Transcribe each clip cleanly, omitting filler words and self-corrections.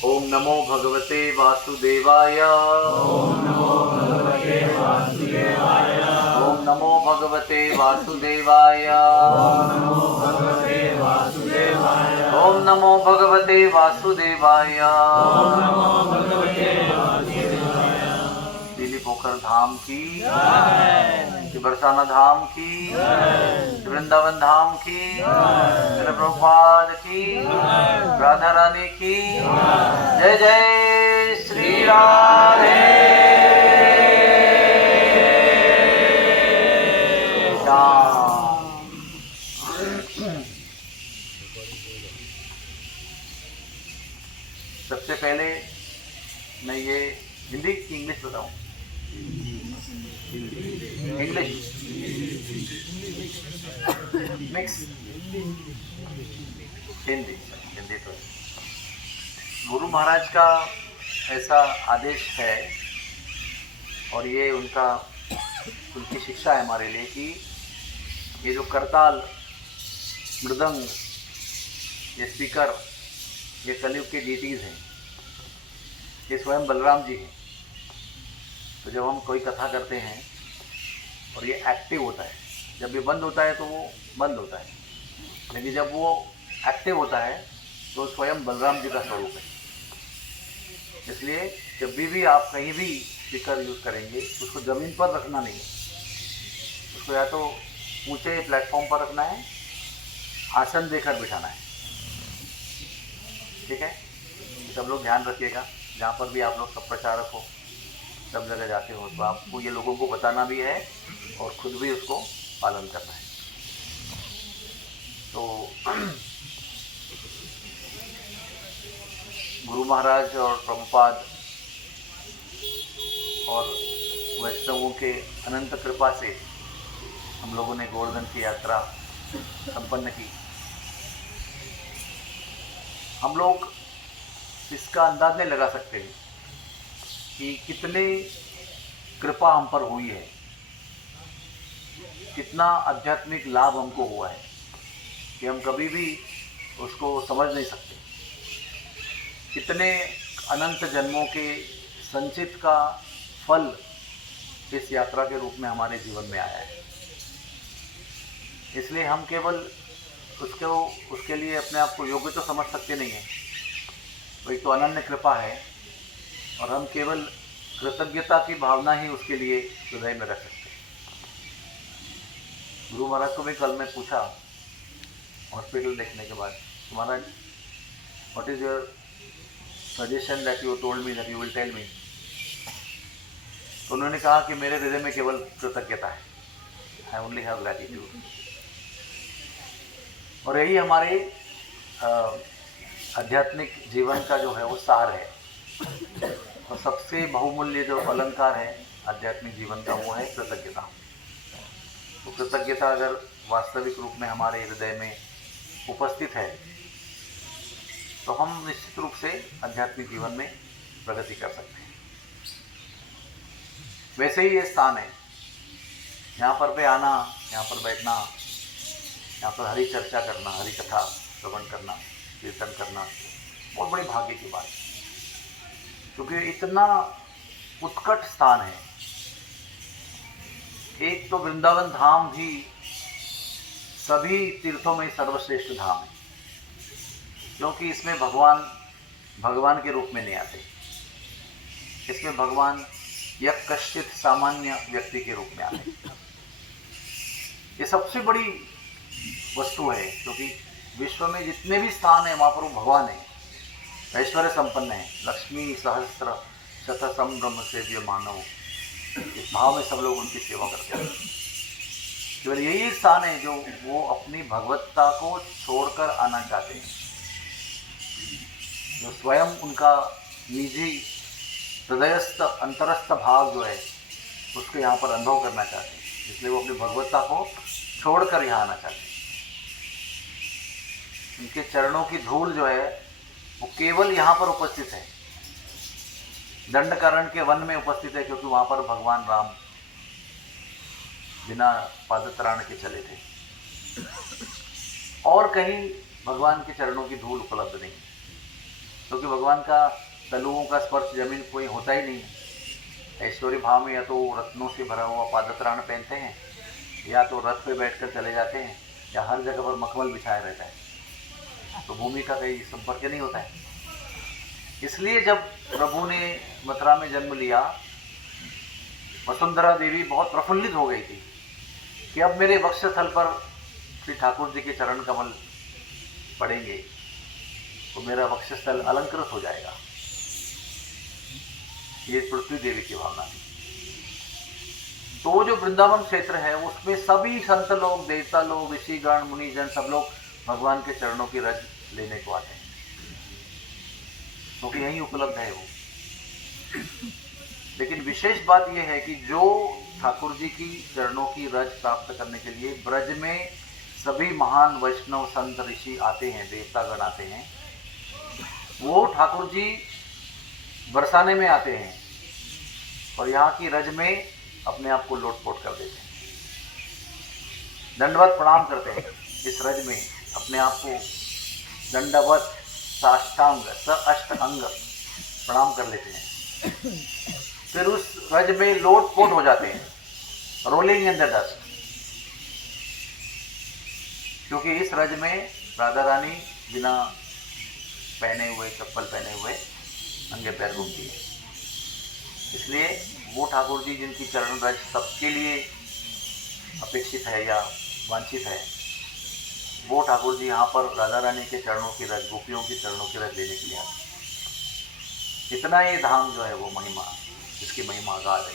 ओम नमो भगवते वासुदेवाय। ओम नमो भगवते वासुदेवाय। ओम नमो भगवते वासुदेवाय। ओम नमो भगवते वासुदेवाय। ओम नमो भगवते वासुदेवाय। ओम नमो भगवते वासुदेवाय। दिल्ली पोखर धाम की जय। श्री बरसाना धाम की जय। श्री वृंदावन धाम की जय। श्री प्रभुपाद की जय। राधा रानी की जय। जय जय श्री राधे श्याम। सबसे पहले मैं ये हिंदी की इंग्लिश बताऊं? इंग्लिश मिक्स हिंदी हिंदी तो गुरु महाराज का ऐसा आदेश है और ये उनकी शिक्षा है हमारे लिए कि ये जो करताल, मृदंग, ये स्पीकर, ये कलयुग के डीटीज हैं, ये स्वयं बलराम जी हैं। तो जब हम कोई कथा करते हैं और ये एक्टिव होता है, जब ये बंद होता है तो वो बंद होता है, लेकिन जब वो एक्टिव होता है तो स्वयं बलराम जी का स्वरूप है। इसलिए जब भी आप कहीं भी स्पीकर यूज़ करेंगे उसको ज़मीन पर रखना नहीं है, उसको या तो ऊंचे प्लेटफॉर्म पर रखना है, आसन देकर बिठाना है। ठीक है, सब लोग ध्यान रखिएगा। जहाँ पर भी आप लोग सब प्रचारक हो, सब जगह जाते हो, तो आपको ये लोगों को बताना भी है और खुद भी उसको पालन करना है। तो गुरु महाराज और प्रभुपाद और वैष्णवों के अनंत कृपा से हम लोगों ने गोवर्धन की यात्रा संपन्न की। हम लोग इसका अंदाज नहीं लगा सकते कि कितने कृपा हम पर हुई है, कितना आध्यात्मिक लाभ हमको हुआ है कि हम कभी भी उसको समझ नहीं सकते। कितने अनंत जन्मों के संचित का फल इस यात्रा के रूप में हमारे जीवन में आया है। इसलिए हम केवल उसके लिए अपने आप को योग्य तो समझ सकते नहीं हैं, वही तो अनन्य कृपा है, और हम केवल कृतज्ञता की भावना ही उसके लिए हृदय में रख सकते हैं। गुरु महाराज को भी कल मैं पूछा हॉस्पिटल देखने के बाद, महाराज what is your suggestion that you told me that you will tell me. तो उन्होंने कहा कि मेरे हृदय में केवल कृतज्ञता है, आई ओनली हैव ग्रैटिट्यूड। और यही हमारे आध्यात्मिक जीवन का जो है वो सार है। और सबसे बहुमूल्य जो अलंकार है आध्यात्मिक जीवन का वो है कृतज्ञता। तो कृतज्ञता अगर वास्तविक रूप में हमारे हृदय में उपस्थित है तो हम निश्चित रूप से आध्यात्मिक जीवन में प्रगति कर सकते हैं। वैसे ही ये स्थान है, यहाँ पर पे आना, यहाँ पर बैठना, यहाँ पर हरि चर्चा करना, हरि कथा श्रवण करना, कीर्तन करना बहुत बड़ी भाग्य की बात है, क्योंकि इतना उत्कट स्थान है। एक तो वृंदावन धाम भी सभी तीर्थों में सर्वश्रेष्ठ धाम है, क्योंकि इसमें भगवान के रूप में नहीं आते। इसमें भगवान या कश्चित सामान्य व्यक्ति के रूप में आते हैं। ये सबसे बड़ी वस्तु है, क्योंकि विश्व में जितने भी स्थान है वहाँ पर वो भगवान है, ऐश्वर्य संपन्न है। लक्ष्मी सहस्त्र शतसम ब्रह्म सेव्य मानव, इस भाव में सब लोग उनकी सेवा करते हैं। केवल यही स्थान है जो वो अपनी भगवत्ता को छोड़कर आना चाहते हैं, जो स्वयं उनका निजी हृदयस्थ अंतरस्थ भाव जो है उसको यहाँ पर अनुभव करना चाहते हैं, इसलिए वो अपनी भगवत्ता को छोड़कर यहाँ आना चाहते हैं। उनके चरणों की धूल जो है वो केवल यहाँ पर उपस्थित है, दंडकारण्य के वन में उपस्थित है, क्योंकि वहाँ पर भगवान राम बिना पादत्राण के चले थे। और कहीं भगवान के चरणों की धूल उपलब्ध नहीं। क्योंकि भगवान का तलुओं का स्पर्श जमीन कोई होता ही नहीं है। ऐश्वर्य भाव में या तो रत्नों से भरा हुआ पादत्राण पहनते हैं, या तो रथ पे बैठकर चले जाते हैं, या हर जगह पर मखमल बिछाया रहता है, तो भूमि का कहीं संपर्क नहीं होता है। इसलिए जब प्रभु ने मथुरा में जन्म लिया, वसुंधरा देवी बहुत प्रफुल्लित हो गई थी कि अब मेरे वक्षस्थल पर श्री ठाकुर जी के चरण कमल पड़ेंगे तो मेरा वक्षस्थल अलंकृत हो जाएगा। ये पृथ्वी देवी की भावना थी। तो जो वृंदावन क्षेत्र है उसमें सभी संत लोग, देवता लोग, ऋषिगण, मुनिजन सब लोग भगवान के चरणों की रज लेने को आते हैं, क्योंकि तो यही उपलब्ध है वो। लेकिन विशेष बात यह है कि जो ठाकुर जी की चरणों की रज प्राप्त करने के लिए ब्रज में सभी महान वैष्णव संत ऋषि आते हैं, देवतागण आते हैं, वो ठाकुर जी बरसाने में आते हैं और यहाँ की रज में अपने आप को लोटपोट कर देते हैं, दंडवत प्रणाम करते हैं। इस रज में अपने आप को दंडवत साष्टांग अष्ट अंग प्रणाम कर लेते हैं। फिर उस रज में लोटपोट हो जाते हैं, रोलिंग इन द डस्ट, क्योंकि इस रज में राधा रानी बिना पहने हुए, चप्पल पहने हुए नंगे पैर घूमती है। इसलिए वो ठाकुर जी जिनकी चरण रज सबके लिए अपेक्षित है या वांछित है, वो ठाकुर जी यहाँ पर राधा रानी के चरणों की रज, गोपियों की चरणों की रज लेने के लिए आते। इतना ये धाम जो है वो महिमा, इसकी महिमा अगाध है।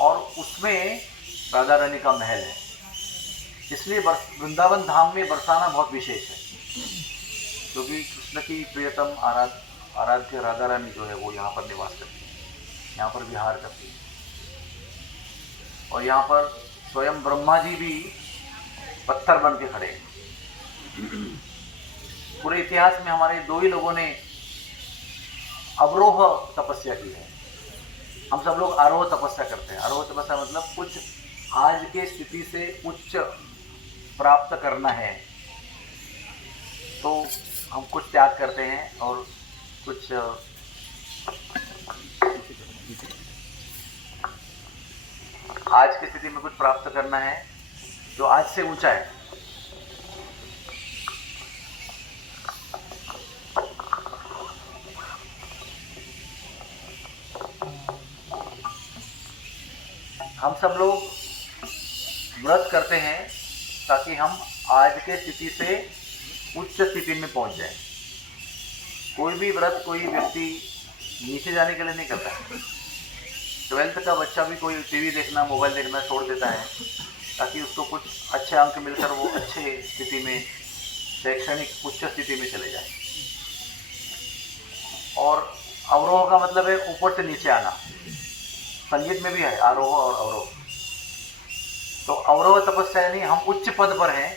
और उसमें राधा रानी का महल है, इसलिए वृंदावन धाम में बरसाना बहुत विशेष है, क्योंकि कृष्ण की प्रियतम आराध्य राधा रानी जो है वो यहाँ पर निवास करती है, यहाँ पर विहार करती है। और यहाँ पर स्वयं ब्रह्मा जी भी पत्थर बन के खड़े हैं। पूरे इतिहास में हमारे दो ही लोगों ने अवरोह तपस्या की है। हम सब लोग आरोह तपस्या करते हैं। आरोह तपस्या मतलब कुछ आज के स्थिति से उच्च प्राप्त करना है, तो हम कुछ त्याग करते हैं और कुछ आज की स्थिति में कुछ प्राप्त करना है जो आज से ऊंचा है। हम सब लोग व्रत करते हैं ताकि हम आज के स्थिति से उच्च स्थिति में पहुंच जाए। कोई भी व्रत कोई व्यक्ति नीचे जाने के लिए नहीं करता है। 12th का बच्चा भी कोई टीवी देखना, मोबाइल देखना छोड़ देता है ताकि उसको कुछ अच्छे अंक मिलकर वो अच्छे स्थिति में, शैक्षणिक उच्च स्थिति में चले जाए। और अवरोह का मतलब है ऊपर से नीचे आना। संगीत में भी है आरोह और अवरोह। तो अवरोह तपस्या यानी हम उच्च पद पर हैं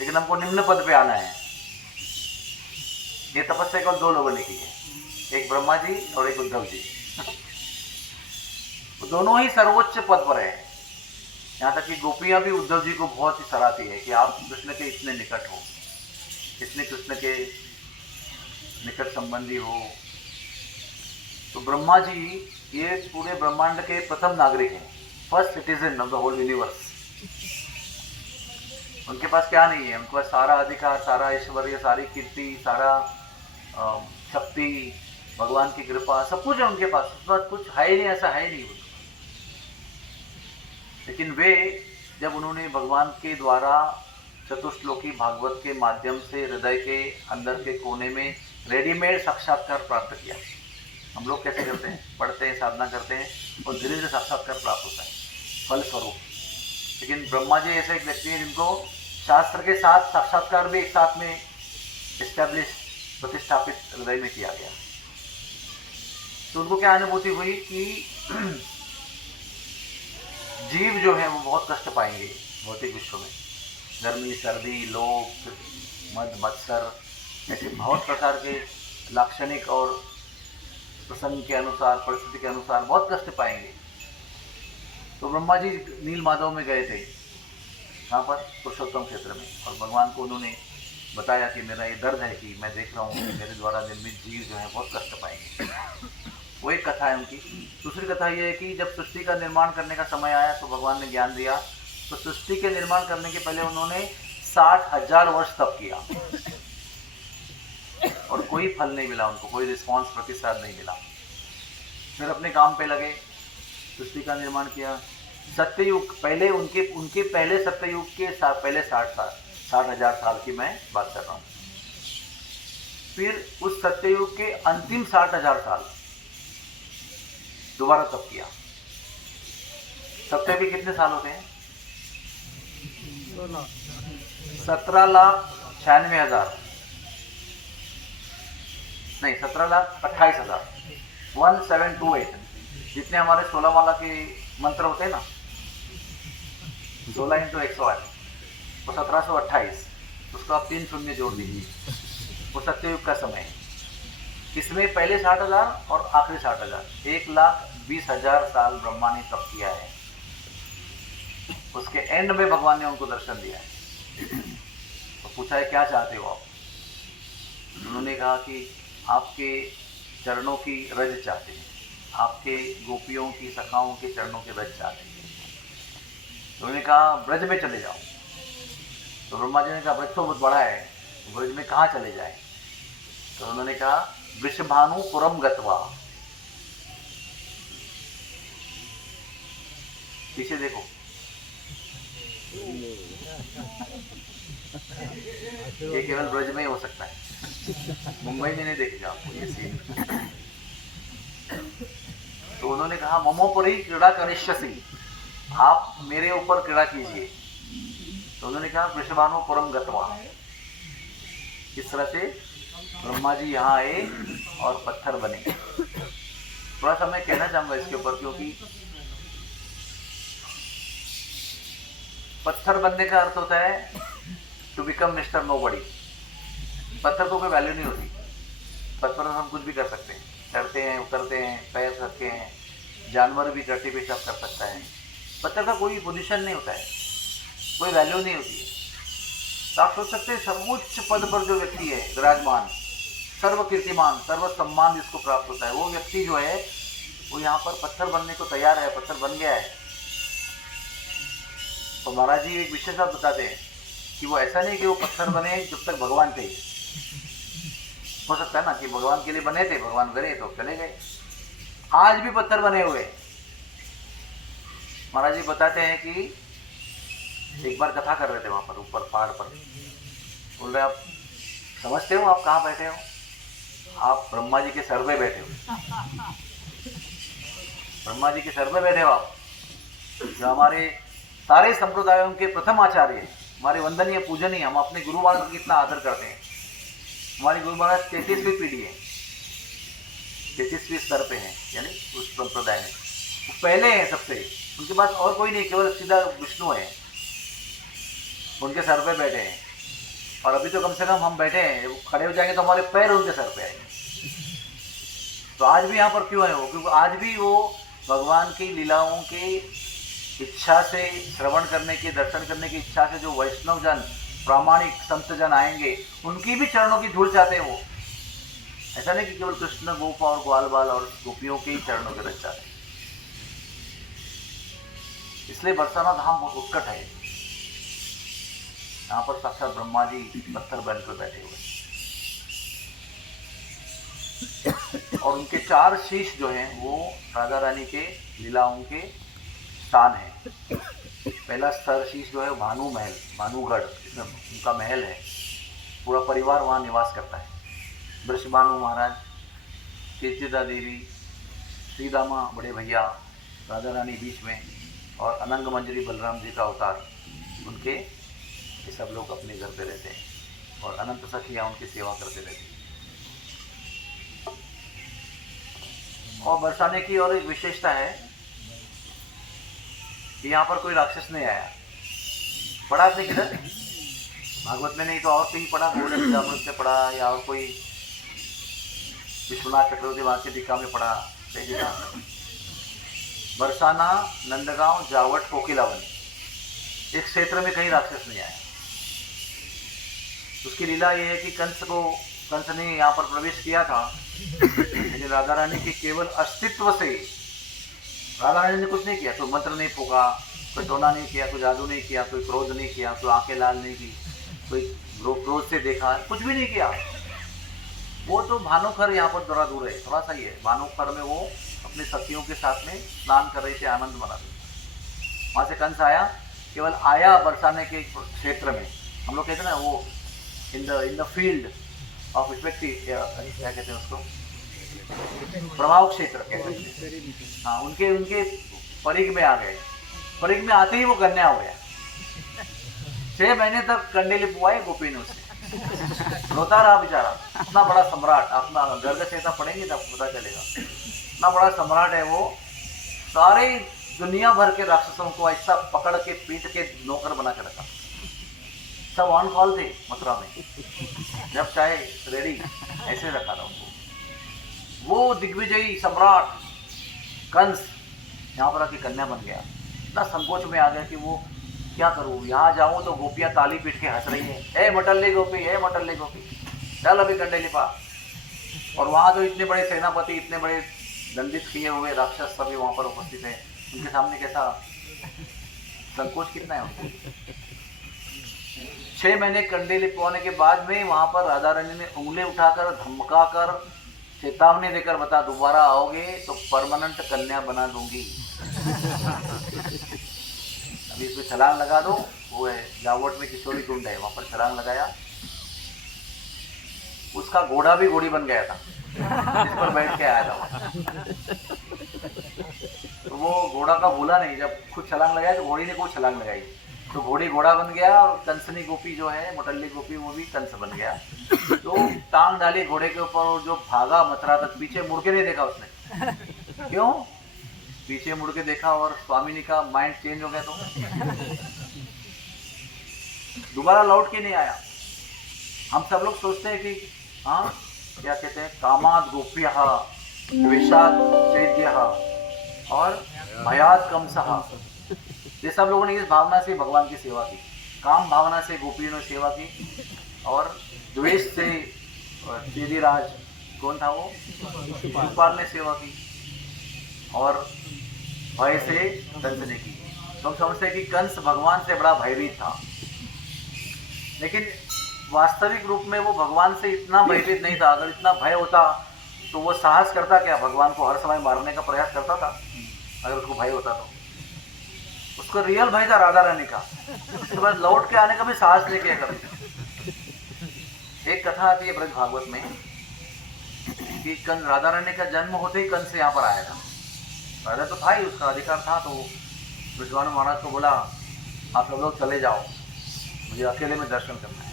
लेकिन हमको निम्न पद पे आना है। ये तपस्या केवल दो लोगों ने की है, एक ब्रह्मा जी और एक उद्धव जी। वो दोनों ही सर्वोच्च पद पर हैं। यहाँ तक कि गोपियाँ भी उद्धव जी को बहुत ही सराहती है कि आप कृष्ण के इतने निकट हो, इतने कृष्ण के निकट संबंधी हो। तो ब्रह्मा जी ये पूरे ब्रह्मांड के प्रथम नागरिक हैं, first citizen of the whole universe. उनके पास क्या नहीं है, उनके पास सारा अधिकार, सारा ऐश्वर्य, सारी कीर्ति, सारा शक्ति, भगवान की कृपा, सब कुछ है उनके पास। उसके पास कुछ है ही नहीं, ऐसा है ही नहीं। लेकिन वे जब उन्होंने भगवान के द्वारा चतुश्लोकी भागवत के माध्यम से हृदय के अंदर के कोने में रेडीमेड साक्षात्कार प्राप्त किया। हम लोग कैसे करते हैं, पढ़ते हैं, साधना करते हैं और धीरे धीरे साक्षात्कार प्राप्त होता है फल स्वरूप। लेकिन ब्रह्मा जी ऐसे एक व्यक्ति हैं जिनको शास्त्र के साथ साक्षात्कार भी एक साथ में एस्टैब्लिश, प्रतिष्ठापित हृदय में किया गया। तो उनको क्या अनुभूति हुई कि जीव जो है वो बहुत कष्ट पाएंगे भौतिक विश्व में। गर्मी, सर्दी, लोभ, मद, मत्सर, ऐसे बहुत प्रकार के लाक्षणिक और प्रसंग के अनुसार, परिस्थिति के अनुसार बहुत कष्ट पाएंगे। तो ब्रह्मा जी नील माधव में गए थे, यहाँ पर पुरुषोत्तम क्षेत्र में, और भगवान को उन्होंने बताया कि मेरा ये दर्द है कि मैं देख रहा हूँ कि मेरे द्वारा निर्मित जीव जो है बहुत कष्ट पाएंगे। वो एक कथा है उनकी। दूसरी कथा ये है कि जब सृष्टि का निर्माण करने का समय आया तो भगवान ने ज्ञान दिया, तो सृष्टि के निर्माण करने के पहले उन्होंने 60,000 वर्ष तप किया और कोई फल नहीं मिला उनको, कोई रिस्पॉन्स प्रतिसाद नहीं मिला। फिर अपने काम पे लगे, सृष्टि का निर्माण किया। सत्ययुग पहले उनके पहले सत्ययुग के पहले 60,000 साल की मैं बात कर रहा हूँ। फिर उस सत्ययुग के अंतिम 60,000 साल दोबारा तप किया। सत्य के कितने साल होते हैं? 17,96,000 नहीं, 17,28,000 1728 जितने हमारे 16 माला के मंत्र होते हैं ना, 16 × 108 वो 1728, उसको आप 3 शून्य जोड़ दीजिए, वो सत्ययुग का समय है। इसमें पहले 60,000 और आखिरी 60,000, 1,20,000 साल ब्रह्मा ने तप किया है। उसके एंड में भगवान ने उनको दर्शन दिया है। तो पूछा है क्या चाहते हो आप? उन्होंने कहा कि आपके चरणों की रज चाहते हैं, आपके गोपियों की सखाओं के चरणों के रज चाहते हैं। तो उन्होंने कहा ब्रज में चले जाओ। तो ब्रह्मा जी ने कहा ब्रज तो बहुत बड़ा है, ब्रज में कहाँ चले जाए? तो उन्होंने कहा वृषभानुपुरम गत्वा। पीछे देखो, ये केवल ब्रज में ही हो सकता है, मुंबई में नहीं देखेगा आपको ये सीन। तो उन्होंने कहा ममोपुरी क्रीड़ा करिष्यसि, आप मेरे ऊपर क्रीड़ा कीजिए। तो उन्होंने कहा वृषभानुपुरम गत्वा। इस तरह से ब्रह्मा जी यहाँ आए और पत्थर बने। थोड़ा सा मैं कहना चाहूंगा इसके ऊपर, क्योंकि पत्थर बनने का अर्थ होता है टू बिकम मिस्टर नोबडी। पत्थर को कोई वैल्यू नहीं होती, पत्थर पर हम कुछ भी कर सकते हैं, चढ़ते हैं, उतरते हैं, पैर रखते हैं, जानवर भी धरती पेशाब कर सकता है। पत्थर का कोई पोजीशन नहीं होता है, कोई वैल्यू नहीं होती है। तो आप सोच सकते हैं सर्वोच्च पद पर जो व्यक्ति है विराजमान, सर्व कीर्तिमान, सर्व सम्मान जिसको प्राप्त होता है, वो व्यक्ति जो है वो यहाँ पर पत्थर बनने को तैयार है, पत्थर बन गया है। तो महाराज जी एक विशेष बात बताते हैं कि वो ऐसा नहीं कि वो पत्थर बने जब तक भगवान थे। हो सकता है ना कि भगवान के लिए बने थे, भगवान गए तो चले गए। आज भी पत्थर बने हुए। महाराज जी बताते हैं कि एक बार कथा कर रहे थे वहां पर ऊपर पहाड़ पर। बोल रहे आप समझते हो आप कहाँ बैठे हो? आप ब्रह्मा जी के सर पे बैठे हो। ब्रह्मा जी के सर पे बैठे हो आप, जो हमारे सारे संप्रदायों के प्रथम आचार्य हैं, हमारे वंदनीय पूजनीय। हम अपने गुरु महाराज का कितना आदर करते हैं। हमारे गुरु महाराज 33वीं पीढ़ी है, 33वीं स्तर पे हैं, यानी उस संप्रदाय में वो पहले हैं सबसे। उनके पास और कोई नहीं, केवल सीधा विष्णु है, उनके सर पे बैठे हैं। और अभी तो कम से कम हम बैठे हैं, वो खड़े हो जाएंगे तो हमारे पैर उनके सर पे आएंगे। तो आज भी यहाँ पर क्यों है वो? क्योंकि आज भी वो भगवान की लीलाओं की इच्छा से, श्रवण करने की, दर्शन करने की इच्छा से जो वैष्णव जन, प्रामाणिक संत जन आएंगे, उनकी भी चरणों की धूल चाहते हैं वो। ऐसा नहीं कि केवल कृष्ण गोप और ग्वाल बाल और गोपियों के ही चरणों के रच चाहते हैं। इसलिए बरसाना धाम बहुत उत्कट है। यहाँ पर साक्षात ब्रह्मा जी पत्थर बनकर बैठे हुए और उनके 4 शीश जो हैं वो राधा रानी के लीलाओं के स्थान है। पहला स्तर शीश जो है भानु महल, भानुगढ़, जिसमें उनका महल है, पूरा परिवार वहाँ निवास करता है। वृषभानु महाराज, कीर्तिदा देवी, श्रीदामा बड़े भैया, राधा रानी बीच में, और अनंग मंजरी बलराम जी का अवतार, उनके ये सब लोग अपने घर पे रहते हैं और अनंत सखियाँ उनकी सेवा करते रहते हैं। और बरसाने की और एक विशेषता है कि यहाँ पर कोई राक्षस नहीं आया। पढ़ा आपने किधर? भागवत में नहीं तो और कहीं पढ़ा, गोवर्धन से पढ़ा, या और कोई विश्वनाथ चक्रवर्ती वहाँ के टीका में पढ़ा। बरसाना, नंदगांव, जावट, कोकिलावन, इस क्षेत्र में कहीं राक्षस नहीं आया। उसकी लीला ये है कि कंस ने यहाँ पर प्रवेश किया था, लेकिन राधा रानी के केवल अस्तित्व से, राधा रानी ने कुछ नहीं किया, कोई मंत्र नहीं फूका, कोई टोना नहीं किया, कोई जादू नहीं किया, कोई क्रोध नहीं किया, कोई आंखें लाल नहीं की, कोई क्रोध से देखा, कुछ भी नहीं किया। वो तो भानुखर यहाँ पर थोड़ा दूर है, थोड़ा सा ही है। भानुखर में वो अपने सखियों के साथ में स्नान कर रहे थे, आनंद मना रहे थे। वहाँ से कंस आया, केवल आया बरसाने के क्षेत्र में, हम लोग कहते हैं ना वो in the field of respective, क्या कहते हैं उसको, प्रभाव क्षेत्र कहते हैं। हाँ, उनके परिग में आ गए। परिग में आते ही वो कन्या हो गया। 6 महीने तक कंडे लिपवाए गोपी ने उससे, रोता रहा बेचारा। इतना बड़ा सम्राट, अपना गर्ग चेता पढ़ेंगे तब पता चलेगा, इतना बड़ा सम्राट है वो। सारे दुनिया भर के राक्षसों को ऐसा पकड़ के पीट के नौकर बना के रखा। सब ऑन कॉल थे मथुरा में, जब चाहे रेडी, ऐसे रखा था उनको। वो दिग्विजयी सम्राट कंस यहाँ पर आके कन्या बन गया। इतना संकोच में आ गया कि वो क्या करूँ, यहाँ जाऊँ तो गोपियाँ ताली पीट के हंस रही है, ए मटल्ली गोपी, ए मटल्ली गोपी, चल अभी कंडे लिपा। और वहाँ तो इतने बड़े सेनापति, इतने बड़े दंडित किए हुए राक्षस सभी वहाँ पर उपस्थित हैं, उनके सामने कैसा संकोच कितना है उनको। 6 महीने कंडे लिपवाने के बाद में वहाँ पर राधा रानी ने उंगली उठाकर धमकाकर चेतावनी देकर बता, दोबारा आओगे तो परमानेंट कन्या बना दूंगी। अभी इसमें छलांग लगा दो, वो है जावट में किशोरी कुंड है, वहाँ पर छलांग लगाया। उसका घोड़ा भी घोड़ी बन गया था, जिस पर बैठ के आया था। तो वो घोड़ा का भूला नहीं, जब खुद छलांग लगाया तो घोड़ी ने खुद छलांग लगाई, तो घोड़ी घोड़ा बन गया। और कंसनी गोपी जो है, मोटल्ली गोपी, वो भी कंस बन गया। तो टांग डाली घोड़े के ऊपर और जो भागा मथुरा तक, पीछे मुड़ के नहीं देखा उसने। क्यों? पीछे मुड़ के देखा और स्वामिनी का माइंड चेंज हो गया, तो दोबारा लौट के नहीं आया। हम सब लोग सोचते हैं कि हाँ, क्या कहते हैं, कामाद गोप्यः द्वेषात् चैद्यः और भयात् कंसः। ये सब लोगों ने इस भावना से भगवान की सेवा की, काम भावना से गोपियों ने सेवा की, और द्वेष से चेदीराज, कौन था वो, शिशुपाल ने सेवा की, और भय से कंस ने की। तो हम समझते हैं कि कंस भगवान से बड़ा भयभीत था, लेकिन वास्तविक रूप में वो भगवान से इतना भयभीत नहीं था। अगर इतना भय होता तो वो साहस करता क्या, भगवान को हर समय मारने का प्रयास करता था? अगर उसको भय होता तो उसको रियल भय था राधा रानी का, उसके बाद लौट के आने का भी साहस नहीं किया कभी। एक कथा आती है ब्रज भागवत में कि कंस, राधा रानी का जन्म होते ही कंस यहाँ पर आया था। राजा तो था ही, उसका अधिकार था, तो विश्वानु महाराज को बोला, आप सब लोग चले जाओ, मुझे अकेले में दर्शन करना है।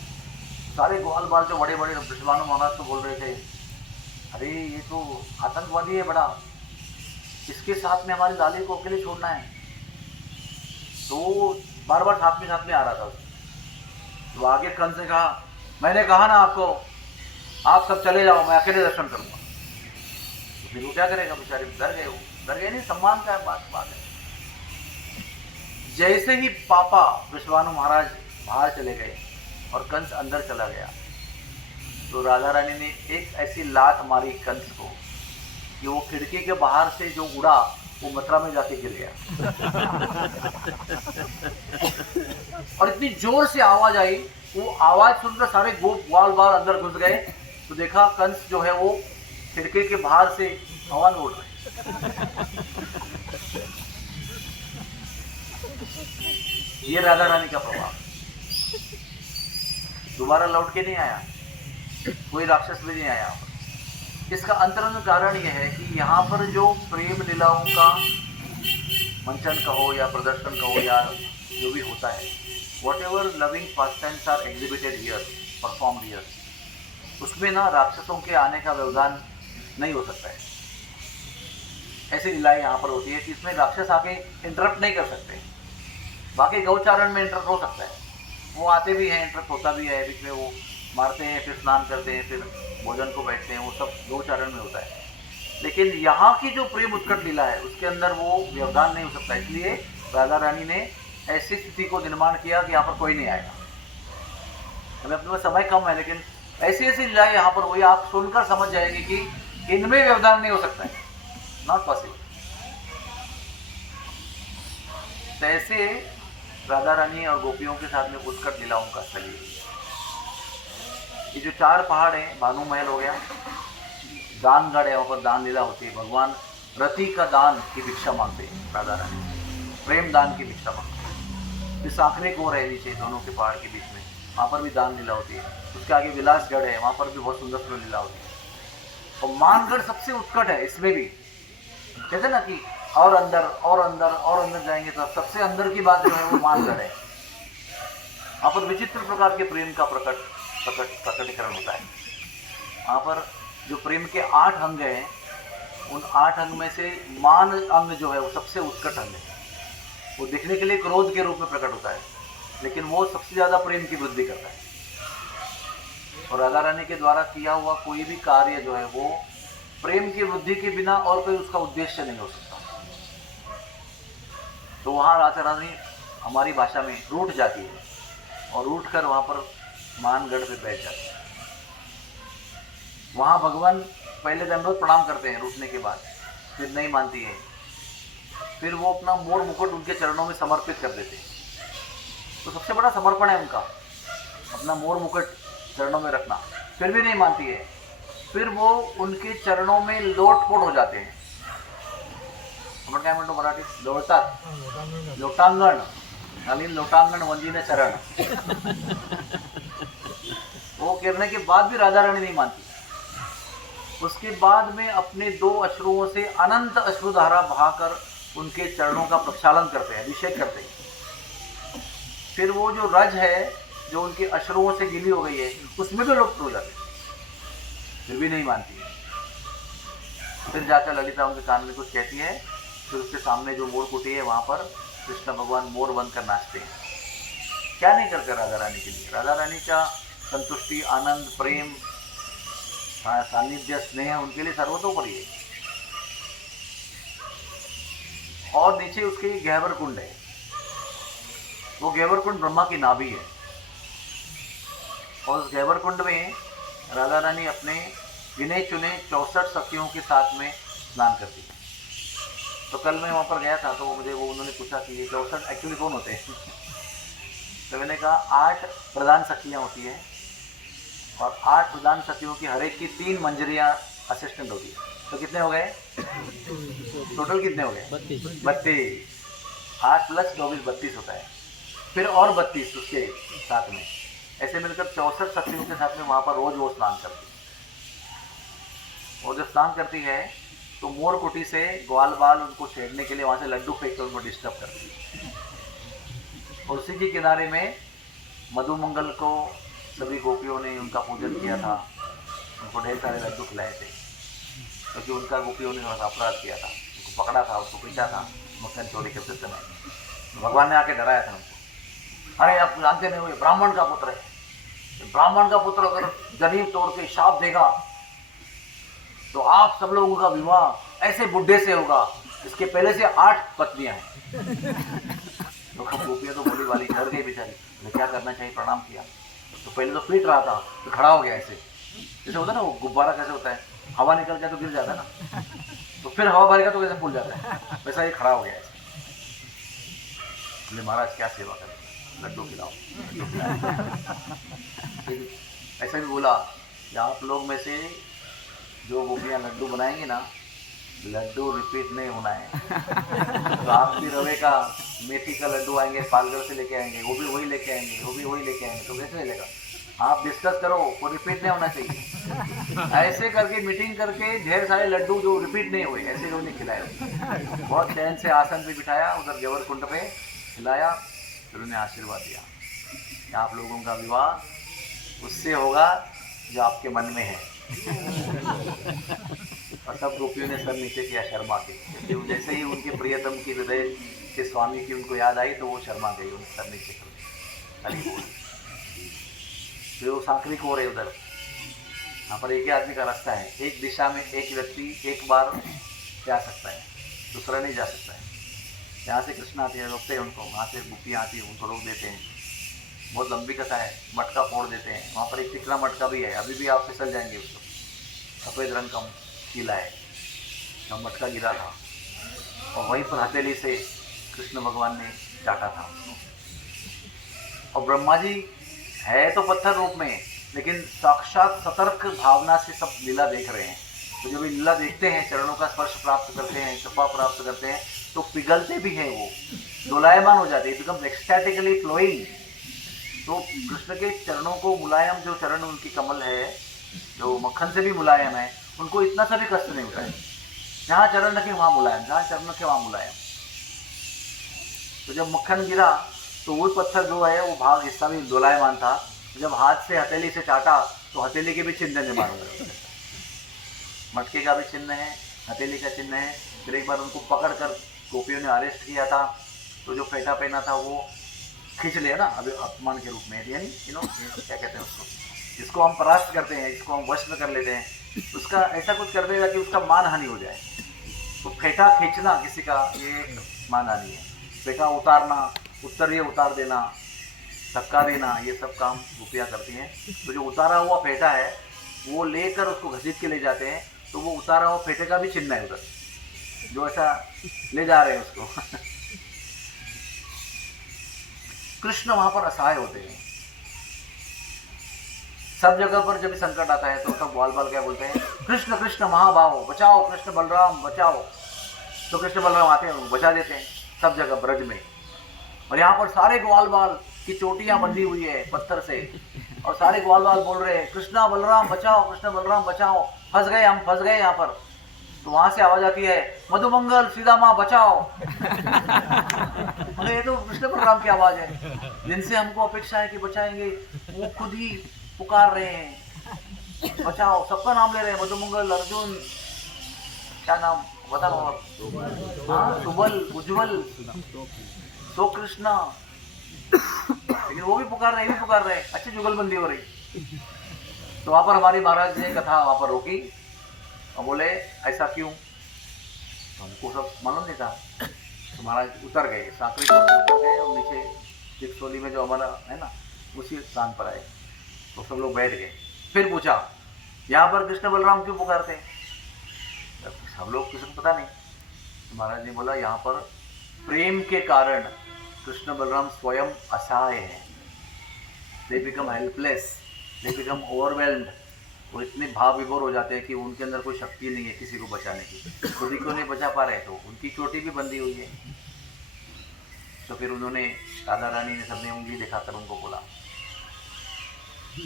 सारे ग्वाल बाल जो बड़े बड़े विश्वानु महाराज को बोल रहे थे, अरे ये तो आतंकवादी है बड़ा, इसके साथ में हमारी लाली को अकेले छोड़ना है। तो बार बार साथ में आ रहा था। तो आगे कंस ने कहा, मैंने कहा ना आपको, आप सब चले जाओ, मैं अकेले दर्शन करूंगा। तो फिर वो क्या करेगा, बेचारे डर गए। वो डर गए नहीं, सम्मान का बात है। जैसे ही पापा विश्वानु महाराज बाहर चले गए और कंस अंदर चला गया, तो राधा रानी ने एक ऐसी लात मारी कंस को कि वो खिड़की के बाहर से जो उड़ा वो मथुरा में जाके गिर गया। और इतनी जोर से आवाज आई, वो आवाज सुनकर सारे गोप ग्वाल बाल अंदर घुस गए। तो देखा कंस जो है वो खिड़की के बाहर से हवा में उड़ रहे। ये राधा रानी का प्रभाव। दोबारा लौट के नहीं आया, कोई राक्षस भी नहीं आया। इसका अंतरंग कारण यह है कि यहाँ पर जो प्रेम लीलाओं का मंचन कहो या प्रदर्शन कहो या जो भी होता है, whatever loving pastimes are exhibited here, performed here, उसमें ना राक्षसों के आने का व्यवधान नहीं हो सकता है। ऐसी लीलाएं यहाँ पर होती है कि इसमें राक्षस आके इंटरप्ट नहीं कर सकते। बाकी गौचारण में इंटरप्ट हो सकता है, वो आते भी हैं, इंटरप्ट होता भी है, बीच में वो मारते हैं, फिर स्नान करते हैं, फिर भोजन को बैठते हैं, वो सब गौचारण में होता है। लेकिन यहाँ की जो प्रेम उत्कट लीला है उसके अंदर वो व्यवधान नहीं हो सकता। इसलिए राधा रानी ने ऐसी स्थिति को निर्माण किया कि यहाँ पर कोई नहीं आएगा। हमें अपने पास समय कम है, लेकिन ऐसी ऐसी लीलाएं यहाँ पर हुई, आप सुनकर समझ जाएंगे कि इनमें व्यवधान नहीं हो सकता है, नॉट पॉसिबल। तो ऐसे राधा रानी और गोपियों के साथ में उत्कट लीलाओं का स्थल है। ये जो 4 पहाड़ हैं, भानु महल हो गया, दानगढ़ है, वहाँ पर दान लीला होती है। भगवान रति का दान की भिक्षा मांगते हैं राधा रानी, प्रेम दान की भिक्षा मांगते हैं। फिर सांकरे को है नीचे दोनों के पहाड़ के बीच में, वहाँ पर भी दान लीला होती है। उसके आगे विलासगढ़ है, वहाँ पर भी बहुत सुंदर सुंदर लीला होती है। और मानगढ़ सबसे उत्कट है, इसमें भी कहते ना कि और अंदर और अंदर और अंदर जाएंगे तो सबसे अंदर की बात जो है वो मानगढ़ है। वहाँ पर विचित्र प्रकार के प्रेम का प्रकटीकरण होता है। वहाँ पर जो प्रेम के 8 अंग हैं, उन 8 अंग में से मान अंग जो है वो सबसे उत्कट अंग है। वो दिखने के लिए क्रोध के रूप में प्रकट होता है, लेकिन वो सबसे ज़्यादा प्रेम की वृद्धि करता है। और राधा रानी के द्वारा किया हुआ कोई भी कार्य जो है वो प्रेम की वृद्धि के बिना और कोई उसका उद्देश्य नहीं हो सकता। तो वहाँ राधा रानी हमारी भाषा में रूठ जाती है, और रूठ कर वहाँ पर मानगढ़ पे बैठ जाती है। वहाँ भगवान पहले दंडवत प्रणाम करते हैं रूठने के बाद, फिर नहीं मानती है, फिर वो अपना मोर मुकुट उनके चरणों में समर्पित कर देते हैं। तो सबसे बड़ा समर्पण है उनका, अपना मोर मुकुट चरणों में रखना। फिर भी नहीं मानती है, फिर वो उनके चरणों में लोटपोट हो जाते हैं। आपण काय म्हणतो मराठीत? लोळतात, लोटांगण, खाली लोटांगण वंदीने चरण। वो करने के बाद भी राधा रानी नहीं मानती। उसके बाद में अपने 2 अश्रुओं से अनंत अश्रुधारा बहाकर उनके चरणों का प्रक्षालन करते हैं, अभिषेक करते हैं। फिर वो जो रज है जो उनके अश्रुओं से गीली हो गई है, उसमें भी लुप्त हो जाते हैं, फिर भी नहीं मानती है। फिर जाकर ललिता उनके कान में कुछ कहती है, फिर उसके सामने जो मोर कुटी है वहाँ पर कृष्ण भगवान मोर बनकर नाचते हैं। क्या नहीं करते राधा रानी के लिए? राधा रानी का संतुष्टि, आनंद, प्रेम, सानिध्य, स्नेह उनके लिए सर्वतोपरि है। और नीचे उसके गहवर कुंड है, वो गहवर कुंड ब्रह्मा की नाभि है। और उस गहवर कुंड में राधा रानी अपने गिने चुने 64 सखियों के साथ में स्नान करती है। तो कल मैं वहाँ पर गया था, तो मुझे उन्होंने पूछा कि ये 64 एक्चुअली कौन होते हैं? तो मैंने कहा 8 प्रधान सखियाँ होती हैं, और 8 प्रधान सखियों की हर एक की 3 मंजरियाँ असिस्टेंट होती है। तो कितने हो गए टोटल? कितने हो गए? 32। 8 + 24 32 होता है। फिर और 32 उसके साथ में, ऐसे मिलकर 64 सखियों के साथ में वहाँ पर रोज वो स्नान करती है। और जब स्नान करती है तो मोर कुटी से ग्वाल बाल उनको छेड़ने के लिए वहाँ से लड्डू फेंक कर उनको डिस्टर्ब करती है। और उसी के किनारे में मधुमंगल को सभी गोपियों ने उनका पूजन किया था, उनको ढेर सारे लड्डू खिलाए थे, क्योंकि उनका गोपियों ने थोड़ा सा अपराध किया था, उनको पकड़ा था, उसको पीटा था मक्खन चोरी करते समय। भगवान ने आके डराया था उनको, अरे आप जानते नहीं हो ये ब्राह्मण का पुत्र है, ब्राह्मण का पुत्र अगर जनीव तोड़ के शाप देगा तो आप सब लोगों का विवाह ऐसे बुढ़े से होगा, इसके पहले से 8 पत्नियां हैं। तो गोपियां तो बोली वाली डर गई बेचारी, तो क्या करना चाहिए? प्रणाम किया। तो पहले तो पीट रहा था, तो खड़ा हो गया ऐसे, जैसे होता है ना वो गुब्बारा कैसे होता है, हवा निकल जाए तो गिर जाता है ना, तो फिर हवा भरेगा तो कैसे फूल जाता है, वैसा ये खड़ा हो गया ऐसे। बोले महाराज क्या सेवा करें, लड्डू खिलाओ, लड्डू खिलाओ। ऐसा भी बोला कि आप लोग में से जो गोपियाँ लड्डू बनाएंगी ना, लड्डू रिपीट नहीं होना है। तो आप भी रवे का मेथी का लड्डू आएंगे, पालघर से लेके आएंगे, वो भी वही लेके आएंगे, वो भी वही लेके आएंगे, तो कैसे मिलेगा? आप डिस्कस करो, वो रिपीट नहीं होना चाहिए। ऐसे करके मीटिंग करके ढेर सारे लड्डू जो रिपीट नहीं हुए, ऐसे लोगों ने खिलाए। बहुत चैन से आसन पे बिठाया, उधर गेवर कुंड पे खिलाया, फिर उन्हें आशीर्वाद दिया कि आप लोगों का विवाह उससे होगा जो आपके मन में है। और सब गोपियों ने सर नीचे किया शर्मा के। जैसे ही उनके प्रियतम की हृदय के स्वामी की उनको याद आई तो वो शर्मा गई, उन्हें सर नीचे कर दिया। फिर वो सांकरी को रहे उधर, यहाँ पर एक ही आदमी का रास्ता है, एक दिशा में एक व्यक्ति एक बार जा सकता है, दूसरा नहीं जा सकता है। यहाँ से कृष्ण आते हैं, रोकते हैं उनको, वहाँ से गोपियाँ आती है, उनको रोक देते हैं। बहुत लंबी कथा है, मटका फोड़ देते हैं। वहाँ पर एक चिकना मटका भी है, अभी भी आप फिसल जाएंगे उसको, सफ़ेद रंग का कीला है, जहाँ मटका गिरा था, और वहीं पर हथेली से कृष्ण भगवान ने काटा था उसको। और ब्रह्मा जी है तो पत्थर रूप में, लेकिन साक्षात सतर्क भावना से सब लीला देख रहे हैं। तो जब ये लीला देखते हैं, चरणों का स्पर्श प्राप्त करते हैं, कृपा प्राप्त करते हैं, तो पिघलते भी हैं, वो डोलायमान हो जाते हैं, बिकम एक्सटैटिकली फ्लोइंग। तो कृष्ण के चरणों को मुलायम, जो चरण उनकी कमल है जो मक्खन से भी मुलायम है, उनको इतना सा भी कष्ट नहीं होता है। जहाँ चरण रखे वहाँ मुलायम, जहाँ चरण रखे वहाँ मुलायम। तो जब मक्खन गिरा तो वो पत्थर जो है वो भाग हिस्सा भी डोलायमान था। जब हाथ से हथेली से चाटा तो हथेली के भी चिन्ह निर्माण हो गए, मटके का भी चिन्ह है, हथेली का चिन्ह है। फिर एक बार उनको पकड़ कर गोपियों ने अरेस्ट किया था, तो जो फेटा पहना था वो खींच लिया ना, अभी अपमान के रूप में, यानी क्या कहते हैं उसको, जिसको हम परास्त करते हैं, जिसको हम वश में कर लेते हैं, उसका ऐसा कुछ कर देगा कि उसका मान हानि हो जाए। तो फेटा खींचना किसी का, ये मान हानि है। फेटा उतारना, उत्तरीय उतार देना, धक्का देना, ये सब काम गोपियाँ करती हैं। तो जो उतारा हुआ फेटा है वो लेकर उसको घसीट के ले जाते हैं, तो वो उतारा हुआ फेटे का भी चिन्ह है उधर, जो ऐसा ले जा रहे हैं उसको। कृष्ण वहां पर असहाय होते हैं। सब जगह पर जब संकट आता है तो सब ग्वाल बाल क्या बोलते हैं, कृष्ण कृष्ण महाभाव बचाओ, कृष्ण बलराम बचाओ। तो कृष्ण बलराम आते हैं, बचा देते हैं सब जगह ब्रज में। और यहाँ पर सारे ग्वाल बाल की चोटियां बंधी हुई है पत्थर से, और सारे ग्वाल बाल बोल रहे हैं कृष्णा बलराम बचाओ, कृष्ण बलराम बचाओ, फंस गए हम, फंस गए यहाँ पर। तो वहां से आवाज आती है, मधुमंगल सीधा माँ बचाओ। अरे ये तो कृष्ण बलराम की आवाज है, जिनसे हमको अपेक्षा है कि बचाएंगे, वो खुद ही पुकार रहे हैं, बचाओ, सबका नाम ले रहे हैं, मधुमंगल, अर्जुन, क्या नाम बताओ आप, हाँ, सुबल, उज्जवल, तो कृष्णा, लेकिन वो भी पुकार रहे, ये भी पुकार रहे, अच्छी जुगलबंदी हो रही। तो वहां पर हमारी महाराज ने कथा वहां पर रोकी और बोले ऐसा क्यों, तो हमको सब मालूम नहीं था। तो महाराज उतर गए, सांकरी को उतर गए और नीचे चिकसोली में जो हमारा है ना, उसी स्थान पर आए। तो सब लोग बैठ गए। फिर पूछा यहाँ पर कृष्ण बलराम क्यों पुकारते हैं, सब लोग किसी को पता नहीं। तो महाराज ने बोला यहाँ पर प्रेम के कारण कृष्ण बलराम स्वयं असहाय हैं, they become helpless, they become overwhelmed. वो इतने भाव विभोर हो जाते हैं कि उनके अंदर कोई शक्ति नहीं है किसी को बचाने की, खुद ही को नहीं बचा पा रहे, तो उनकी चोटी भी बंधी हुई है। तो फिर उन्होंने, राधा रानी ने सबने उंगली दिखाकर उनको बोला,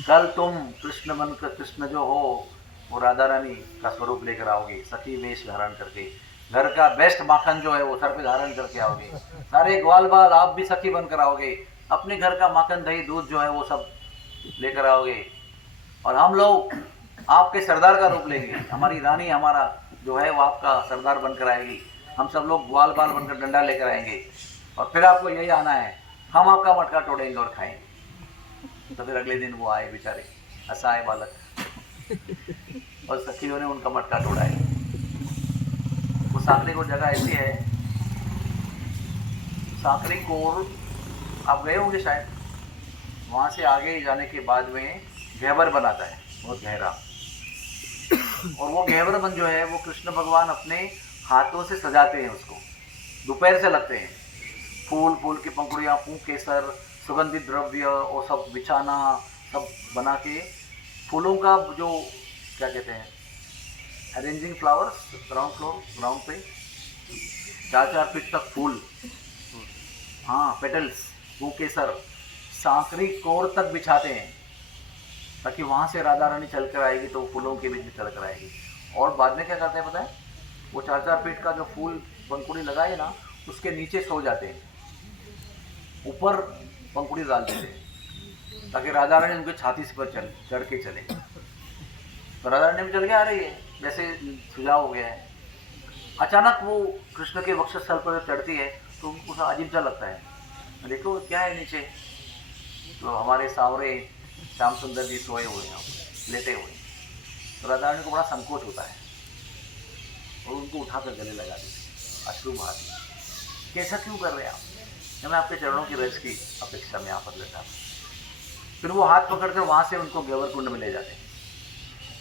कल तुम कृष्ण बनकर, कृष्ण जो हो वो राधा रानी का स्वरूप लेकर आओगे, सखी वेश धारण करके, घर का बेस्ट माखन जो है वो सर पे धारण करके आओगे, सारे ग्वाल बाल आप भी सखी बनकर आओगे, अपने घर का माखन दही दूध जो है वो सब लेकर आओगे, और हम लोग आपके सरदार का रूप लेंगे, हमारी रानी हमारा जो है वो आपका सरदार बनकर आएगी, हम सब लोग ग्वाल बाल बनकर डंडा लेकर आएंगे, और फिर आपको यही आना है, हम आपका मटका तोड़ेंगे और खाएंगे। तो फिर अगले दिन वो आए बेचारे असहाय बालक, और सखियों ने उनका मटका तोड़ा है। वो सांकरी कोर जगह ऐसी है, सांकरी कोर आप गए होंगे शायद, वहाँ से आगे जाने के बाद में गहवर बनाता है बहुत गहरा, और वो गहवर बन जो है वो कृष्ण भगवान अपने हाथों से सजाते हैं उसको, दोपहर से लगते हैं, फूल, फूल की पंखुड़ियाँ, फूंक, केसर, सुगंधित द्रव्य और सब बिछाना, सब बना के, फूलों का जो क्या कहते हैं, arranging flowers, ground floor, ground पे 4-4 फीट तक फूल, हाँ पेटल्स, वो केसर सांकरी कोर तक बिछाते हैं, ताकि वहाँ से राधा रानी चल कर आएगी तो फूलों के बीच में चल कर आएगी। और बाद में क्या करते हैं पता है, वो 4-4 फीट का जो फूल पंखुड़ी लगाए ना, उसके नीचे सो जाते हैं, ऊपर पंखुड़ी डाल देते हैं, ताकि राधा रानी उनके छाती पर चढ़ के चले। तो राधा रानी भी चल के आ रही है, जैसे सुझाव हो गया है। अचानक वो कृष्ण के वक्षस्थल पर चढ़ती है तो उनको अजीब सा लगता है, देखो क्या है नीचे, तो हमारे सावरे श्याम सुंदर जी सोए हुए हैं, लेटे हुए। तो राधा रानी को बड़ा संकोच होता है और उनको उठाकर गले लगा देते, अश्रु बहाते, कैसा क्यों कर रहे हैं आप, मैं आपके चरणों की रज की अपेक्षा में यहाँ पर बैठा। फिर वो हाथ पकड़कर वहाँ से उनको गेवर कुंड में ले जाते हैं।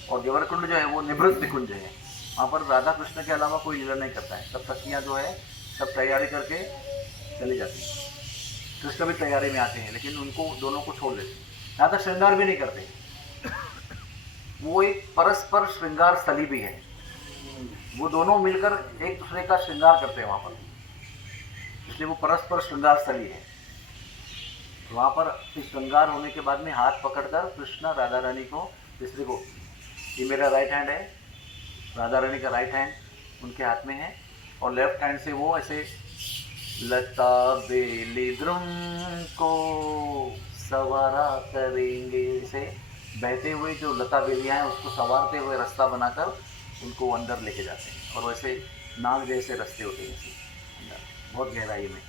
और गेवर कुंड जो है वो निवृत्ति कुंज है, वहाँ पर राधा कृष्ण के अलावा कोई लीला नहीं करता है। सब सखियाँ जो है सब तैयारी करके चली जाती हैं। कृष्ण भी तैयारी में आते हैं, लेकिन उनको दोनों को छोड़ देते हैं। यहाँ तक श्रृंगार भी नहीं करते। वो एक परस्पर श्रृंगार स्थली भी है। वो दोनों मिलकर एक दूसरे का श्रृंगार करते हैं वहाँ पर, इसलिए वो परस्पर श्रृंगार स्थली है। वहाँ पर श्रृंगार होने के बाद में हाथ पकड़कर कृष्ण राधा रानी को, तीसरे को, ये मेरा राइट हैंड है, राधा रानी का राइट हैंड उनके हाथ में है, और लेफ्ट हैंड से वो ऐसे लता बेली द्रुम को सवारा करेंगे, इसे बहते हुए जो लता बेलियाँ हैं उसको संवारते हुए रास्ता बनाकर उनको अंदर लेके जाते हैं। और वैसे नाग जैसे रास्ते होते हैं ऐसे अंदर बहुत गहराई में,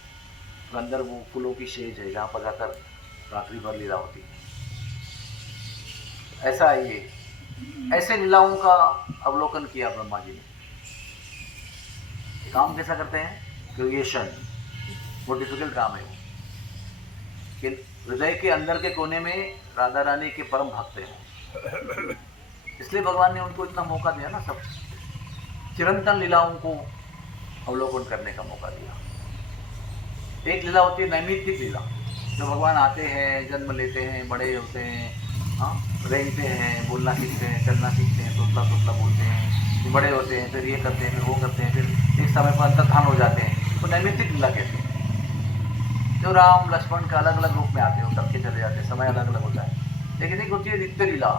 और अंदर वो फूलों की शेज है जहाँ पर जाकर रात्रि भर लीला होती है। ऐसा है ये, ऐसे लीलाओं का अवलोकन किया ब्रह्मा जी ने। काम कैसा करते हैं? क्रिएशन, वो डिफिकल्ट काम है वो। कि हृदय के अंदर के कोने में राधा रानी के परम भक्त हैं, इसलिए भगवान ने उनको इतना मौका दिया ना, सब चिरंतन लीलाओं को अवलोकन करने का मौका दिया। एक लीला होती है नैमित्तिक लीला, जो भगवान आते हैं, जन्म लेते हैं, बड़े होते हैं, हाँ रेंगते हैं, बोलना सीखते हैं, चलना सीखते हैं, तोतला तोतला बोलते हैं, फिर बड़े होते हैं, फिर ये करते हैं, फिर वो करते हैं, फिर एक समय पर अंतर्धान हो जाते हैं, तो नैमित्तिक लीला कहते हैं। जो राम लक्ष्मण का अलग अलग रूप में आते हो करके चले जाते हैं, समय अलग अलग होता है। लेकिन एक होती है नित्य लीला,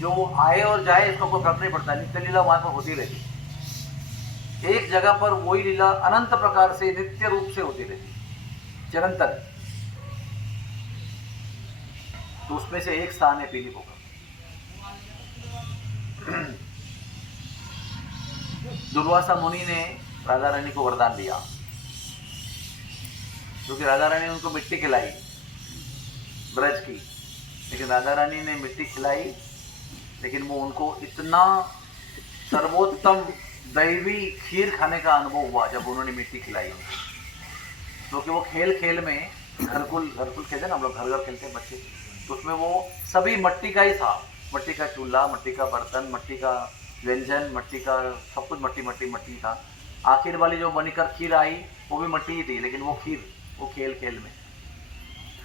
जो आए और जाए इसको कोई फर्क नहीं पड़ता, नित्य लीला वहाँ पर होती रहती है। एक जगह पर वही लीला अनंत प्रकार से नित्य रूप से होती रहती है, चिरंतन। तो उसमें से एक स्थान है पीली पोखर। दुर्वासा मुनि ने राधा रानी को वरदान दिया, क्योंकि राधा रानी ने उनको मिट्टी खिलाई ब्रज की, लेकिन राधा रानी ने मिट्टी खिलाई, लेकिन वो उनको इतना सर्वोत्तम दैवी खीर खाने का अनुभव हुआ जब उन्होंने मिट्टी खिलाई उनको। क्योंकि वो खेल खेल में घरकुल खेलते हैं ना हम लोग, घर घर खेलते हैं बच्चे, तो उसमें वो सभी मट्टी का ही था। मट्टी का चूल्हा, मट्टी का बर्तन, मट्टी का व्यंजन, मट्टी का सब कुछ मट्टी था। आखिर वाली जो बनकर खीर आई वो भी मट्टी ही थी, लेकिन वो खीर वो खेल खेल में।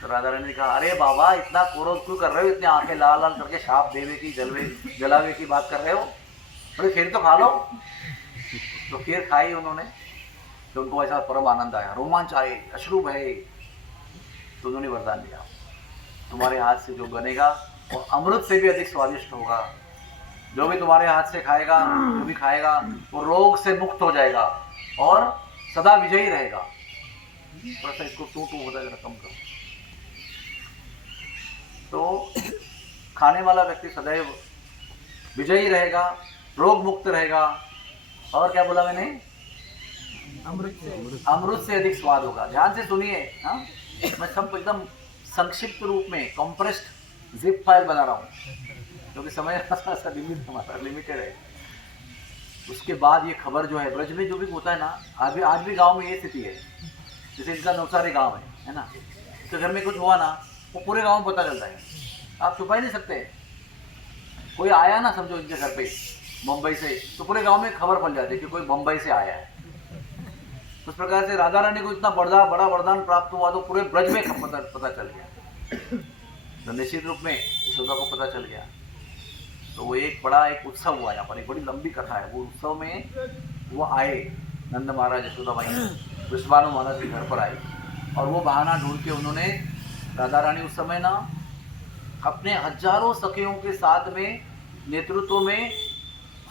तो राधा रानी ने कहा, अरे बाबा इतना क्रोध क्यों कर रहे हो, इतने आंखें लाल लाल करके शाप देवे की जलावे की बात कर रहे हो, बोले खीर तो खा लो। तो खीर खाई उन्होंने, तो उनको ऐसा परम आनंद आया, रोमांच आए, अश्रु बहे। तो उन्होंने वरदान दिया, तुम्हारे हाथ से जो बनेगा वो अमृत से भी अधिक स्वादिष्ट होगा। जो भी तुम्हारे हाथ से खाएगा, जो भी खाएगा वो रोग से मुक्त हो जाएगा और सदा विजयी रहेगा। थोड़ा सा इसको टू होता है, जरा कम करो। तो खाने वाला व्यक्ति सदैव विजयी रहेगा, रोग मुक्त रहेगा, और क्या बोला मैंने? अमृत से अधिक स्वाद होगा। ध्यान से सुनिए, हाँ मैं सब एकदम संक्षिप्त रूप में कंप्रेस्ड जिप फाइल बना रहा हूँ, क्योंकि समय सा हमारा लिमिटेड है। उसके बाद ये खबर जो है ब्रज में जो भी होता है ना, आज भी गांव में ये स्थिति है। जैसे इनका नवसारी गांव है ना, तो घर में कुछ हुआ ना वो पूरे गांव में पता चलता है, आप छुपा ही नहीं सकते। कोई आया ना समझो इनके घर पे मुंबई से, तो पूरे गांव में खबर फैल जाती है कि कोई मुंबई से आया है। उस प्रकार से राधा रानी को इतना बड़ा वरदान प्राप्त हुआ, तो पूरे ब्रज में पता चल गया। तो निश्चित रूप में यशोदा को पता चल गया। तो वो एक उत्सव हुआ, यहाँ पर एक बड़ी लंबी कथा है। वो उत्सव में वो आए, नंद महाराज यशोदा माई विश्वानु महाराज के घर पर आए, और वो बहाना ढूंढ के उन्होंने, राधा रानी उस समय ना अपने हजारों सखियों के साथ में नेतृत्व में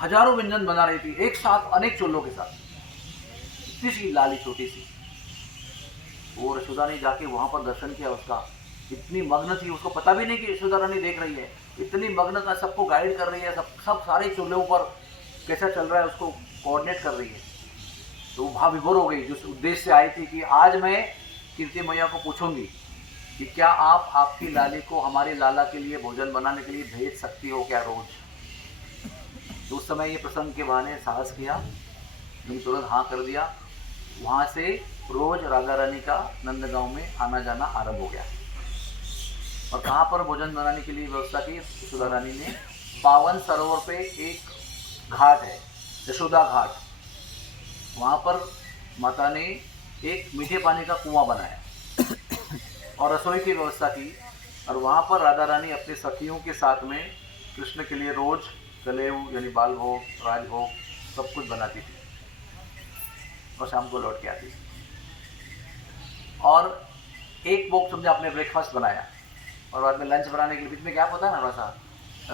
हजारों व्यंजन बना रही थी एक साथ, अनेक चूल्हों के साथ, इतनी सी लाली छोटी सी। वो यशोदा ने जाके वहां पर दर्शन किया उसका, इतनी मग्न थी, उसको पता भी नहीं कि यशोदा रानी देख रही है, इतनी मग्न था, सबको गाइड कर रही है, सब सारे चूल्हों पर कैसा चल रहा है उसको कोऑर्डिनेट कर रही है। तो वो भाव विभोर हो गई, जिस उद्देश्य से आई थी कि आज मैं कीर्ति मैया को पूछूंगी कि क्या आप आपकी लाली को हमारे लाला के लिए भोजन बनाने के लिए भेज सकती हो क्या रोज। तो उस समय ये प्रसंग के बहाने साहस किया, मैंने तुरंत हाँ कर दिया। वहाँ से रोज राधा रानी का नंदगांव में आना जाना आरंभ हो गया। और कहाँ पर भोजन बनाने के लिए व्यवस्था की यशोदा रानी ने? पावन सरोवर पे एक घाट है, यशोदा घाट, वहाँ पर माता ने एक मीठे पानी का कुआं बनाया और रसोई की व्यवस्था की। और वहाँ पर राधा रानी अपने सखियों के साथ में कृष्ण के लिए रोज कलेव यानी बाल भोग, राजभोग सब कुछ बनाती थी और शाम को लौट के आती थी। और एक भोग समझे आपने ब्रेकफास्ट बनाया और बाद में लंच बनाने के लिए बीच में गैप होता है ना थोड़ा सा,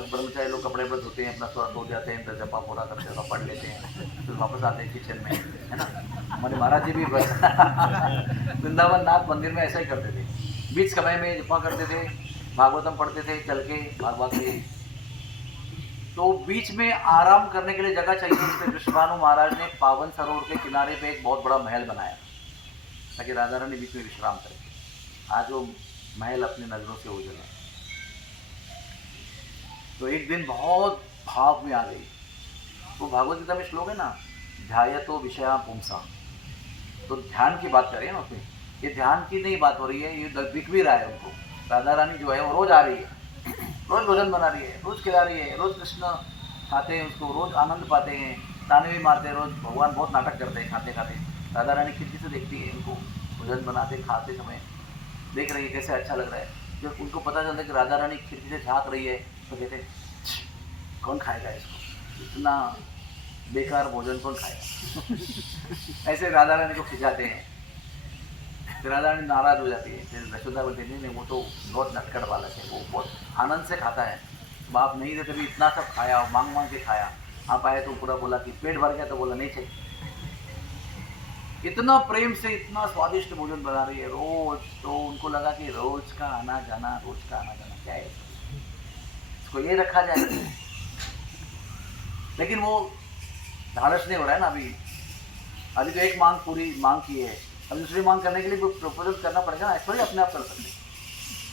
ब्रह्मचारी लोग कपड़े पर धोते हैं, अपना थोड़ा धो जाते हैं, जपा पूरा करते हैं, पढ़ लेते हैं, फिर वापस आते हैं किचन में, है ना। हमारे महाराज जी भी वृंदावन नाथ मंदिर में ऐसा ही करते थे, बीच समय में जपा करते थे, भागवतम पढ़ते थे चल के भागवत के। तो बीच में आराम करने के लिए जगह चाहिए, इसलिए विश्वानु महाराज ने पावन सरोवर के किनारे पे एक बहुत बड़ा महल बनाया ताकि राधा रानी बीच में विश्राम करे। आज वो महल अपनी नजरों से ओझल है। तो एक दिन बहुत भाव में आ गई। वो भागवत गीता में श्लोक है ना, ध्यायतो विषया पुंसा, तो ध्यान की बात कर रही है ना उसमें। ये ध्यान की नहीं बात हो रही है, ये दिख भी रहा है उनको। राधा रानी जो है वो रोज आ रही है, रोज भोजन बना रही है, रोज खिला रही है, रोज कृष्ण खाते हैं उसको, रोज आनंद पाते हैं, ताने भी मारते हैं, रोज भगवान बहुत नाटक करते हैं खाते खाते। राधा रानी खिड़की से देखती है इनको भोजन बनाते खाते समय, देख रही है कैसे अच्छा लग रहा है। जब उनको पता चलता है कि राधा रानी खिड़की से झाँक रही है तो कहते कौन खाएगा इसको, इतना बेकार भोजन कौन खाएगा। ऐसे राधा रानी को खिंचाते हैं। फिर राधा रानी नाराज हो जाती है, फिर यशोदा बोलती है नहीं वो तो बहुत नटखट बालक है, वो बहुत आनंद से खाता है, बाप नहीं देते भी इतना सब खाया, मांग मांग के खाया, आप आए तो पूरा बोला कि पेट भर गया, तो बोला नहीं चाहिए। इतना प्रेम से इतना स्वादिष्ट भोजन बना रही है रोज, तो उनको लगा कि रोज का आना जाना, रोज का आना जाना क्या है, इसको ये रखा जाए। लेकिन वो धारस नहीं हो रहा है ना अभी तो एक मांग पूरी मांग की है, अब दूसरी मांग करने के लिए कोई प्रपोजल करना पड़ेगा ना, थोड़ी अपने आप कर सकते।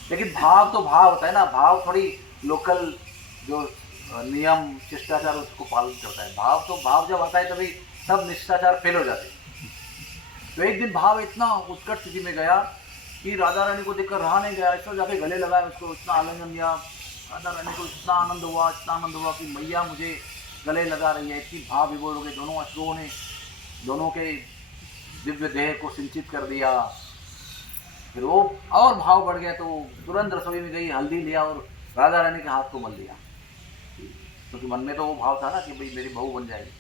लेकिन भाव तो भाव होता है ना, भाव थोड़ी लोकल जो नियम शिष्टाचार उसको पालन करता है। भाव तो भाव जब आता है तभी सब शिष्टाचार फेल हो जाते हैं। तो एक दिन भाव इतना उत्कट स्थिति में गया कि राधा रानी को देखकर रहा नहीं गया, इसको जाके गले लगाया, उसको इतना आलिंगन दिया। राधा रानी को इतना आनंद हुआ कि मैया मुझे गले लगा रही है। इतनी भाव विभोर हो गए, दोनों अश्रुओं ने दोनों के दिव्य देह को सिंचित कर दिया। फिर वो और भाव बढ़ गया, तो तुरंत रसोई में गई, हल्दी लिया और राधा रानी के हाथ को मल दिया, क्योंकि मन में तो वो भाव था ना कि भाई मेरी बहू बन जाएगी।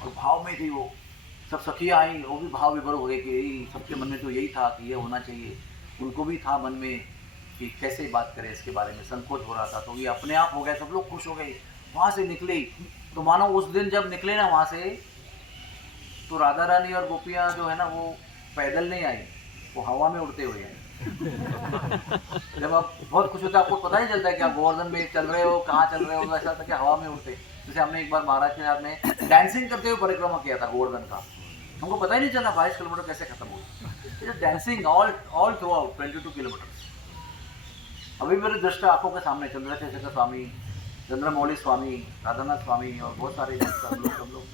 और भाव में थी वो, सब सखियाँ आई, वो भी भाव विभोर हो गए कि सबके मन में तो यही था कि ये होना चाहिए। उनको भी था मन में कि कैसे बात करें इसके बारे में, संकोच हो रहा था। तो ये अपने आप हो गए, सब लोग खुश हो गए। वहाँ से निकली तो मानो उस दिन जब निकले ना वहाँ से, तो राधा रानी और गोपियाँ जो है ना वो पैदल नहीं आई, वो हवा में उड़ते हुए आई। जब आप बहुत खुश होते हैं, आपको पता नहीं चलता है कि आप गोवर्धन में चल रहे हो, कहाँ चल रहे हो, ऐसा था कि हवा में उड़ते। जैसे हमने एक बार महाराज के साथ में डांसिंग करते हुए परिक्रमा किया था गोवर्धन का, हमको पता ही नहीं चला 22 किलोमीटर कैसे खत्म हो। Dancing all through out 22 kilometre. अभी मेरे दृष्टि आंखों के सामने चंद्रशेखर स्वामी, चंद्रमौली स्वामी, राधानाथ स्वामी और बहुत सारे सब लोग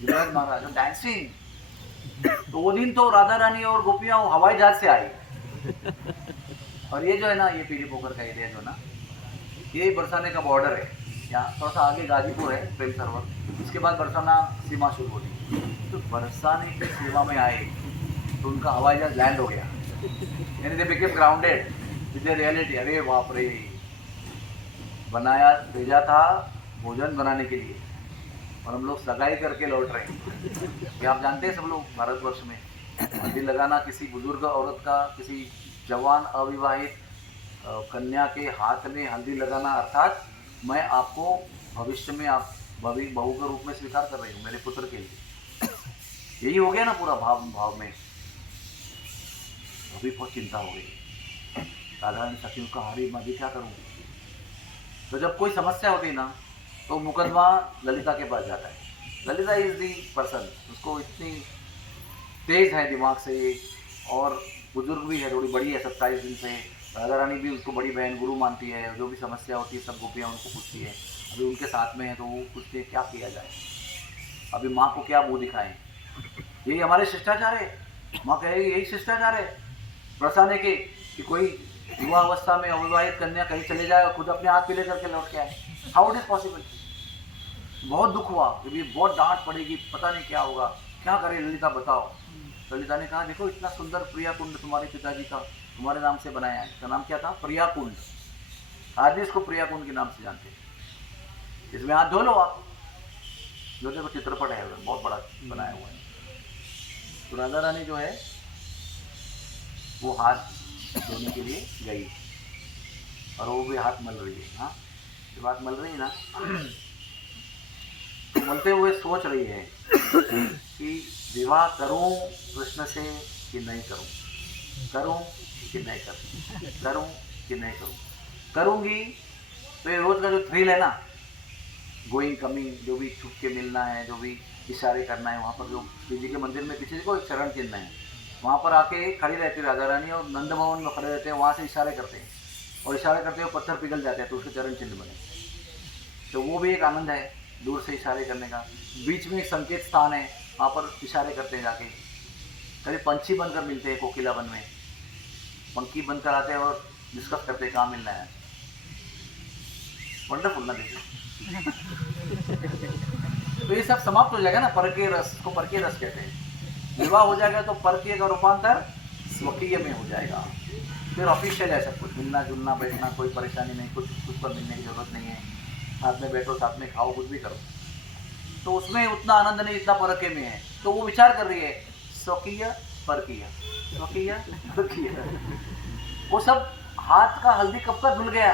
विराज महाराज डांसिंग। तो वो दिन तो राधा रानी और गोपियाँ हवाई जहाज से आई। और ये जो है ना, ये पीली पोखर का एरिया जो ना, ये बरसाने का बॉर्डर है। यहाँ थोड़ा सा आगे गाजीपुर है, प्रेम सरोवर, उसके बाद बरसाना सीमा शुरू होती। तो बरसाने की सीमा में आए तो उनका हवाई जहाज लैंड हो गया, यानी they became grounded with the reality. अरे बाप रे, बनाया भेजा था भोजन बनाने के लिए और हम लोग सगाई करके लौट रहे हैं। ये आप जानते हैं सब लोग, भारतवर्ष में हल्दी लगाना किसी बुजुर्ग औरत का, किसी जवान अविवाहित कन्या के हाथ में हल्दी लगाना, अर्थात मैं आपको भविष्य में आप बहू के रूप में स्वीकार कर रही हूँ मेरे पुत्र के लिए। यही हो गया ना पूरा भाव में। अभी बहुत चिंता हो गई, साधारण सखियों का हारी मैं भी क्या करूँगी। तो जब कोई समस्या होती है ना, तो मुकदमा ललिता के पास जाता है। ललिता इज दी पर्सन, उसको इतनी तेज है दिमाग से, और बुजुर्ग भी है, थोड़ी बड़ी है 27 दिन से। राधा रानी भी उसको बड़ी बहन गुरु मानती है, जो भी समस्या होती है सब गोपियाँ उनको पूछती है। अभी उनके साथ में है तो वो पूछते हैं क्या किया जाए, अभी माँ को क्या मुँह दिखाएं। यही हमारे शिष्टाचार है, माँ कहेगी यही शिष्टाचार है बरसाने के कि कोई युवा अवस्था में अविवाहित कन्या कहीं चले जाए और खुद अपने हाथ पीले करके लौट के आए, हाउ इट इज पॉसिबल। बहुत दुख हुआ कि बहुत डांट पड़ेगी, पता नहीं क्या होगा, क्या करे ललिता बताओ। ललिता ने कहा देखो इतना सुंदर प्रिया कुंड तुम्हारे पिताजी का तुम्हारे नाम से बनाया है, इसका नाम क्या था, प्रिया कुंड। आज भी इसको प्रिया कुंड के नाम से जानते हैं। इसमें हाथ धो लो आप, जो देखो चित्रपट है बहुत बड़ा बनाया हुआ है। तो राधा रानी जो है वो हाथ धोने के लिए गई और वो भी हाथ मल रही है। हाँ जब हाथ मल रही है ना तो मलते हुए सोच रही है कि विवाह करूं कृष्ण से कि नहीं करूं, करूं कि नहीं करूं, करूं कि नहीं करूं। करूंगी तो ये रोज का जो थ्रिल है ना, गोइंग कमिंग, जो भी छुप के मिलना है, जो भी इशारे करना है, वहाँ पर जो शिव जी के मंदिर में पीछे को एक चरण चिन्ह है, वहाँ पर आके खड़ी रहती है राधा रानी और नंद भवन में खड़े रहते हैं, वहाँ से इशारे करते हैं और इशारे करते हुए पत्थर पिघल जाते हैं तो उसके चरण चिन्ह बने। तो वो भी एक आनंद है दूर से इशारे करने का। बीच में एक संकेत स्थान है, वहाँ पर इशारे करते हैं जाके। कभी पंछी बनकर मिलते हैं कोकिला वन में, पंखी बनकर आते हैं और डिस्कस करते हैं कहाँ मिलना है। वंडरफुल ना देखिए। तो ये सब समाप्त हो जाएगा ना, परकीय रस को परकीय रस कहते हैं। विवाह हो जाएगा तो परकीय का रूपांतर स्वकीय में हो जाएगा। फिर ऑफिशियल है सब कुछ, मिलना जुलना बैठना, कोई परेशानी नहीं, कुछ पर मिलने की जरूरत नहीं है, साथ में बैठो साथ में खाओ कुछ भी करो। तो उसमें उतना आनंद नहीं जितना परकीय में है। तो वो विचार कर रही है स्वकीय परकीय, स्वकीय परकीय। वो सब हाथ का हल्दी कब का धुल गया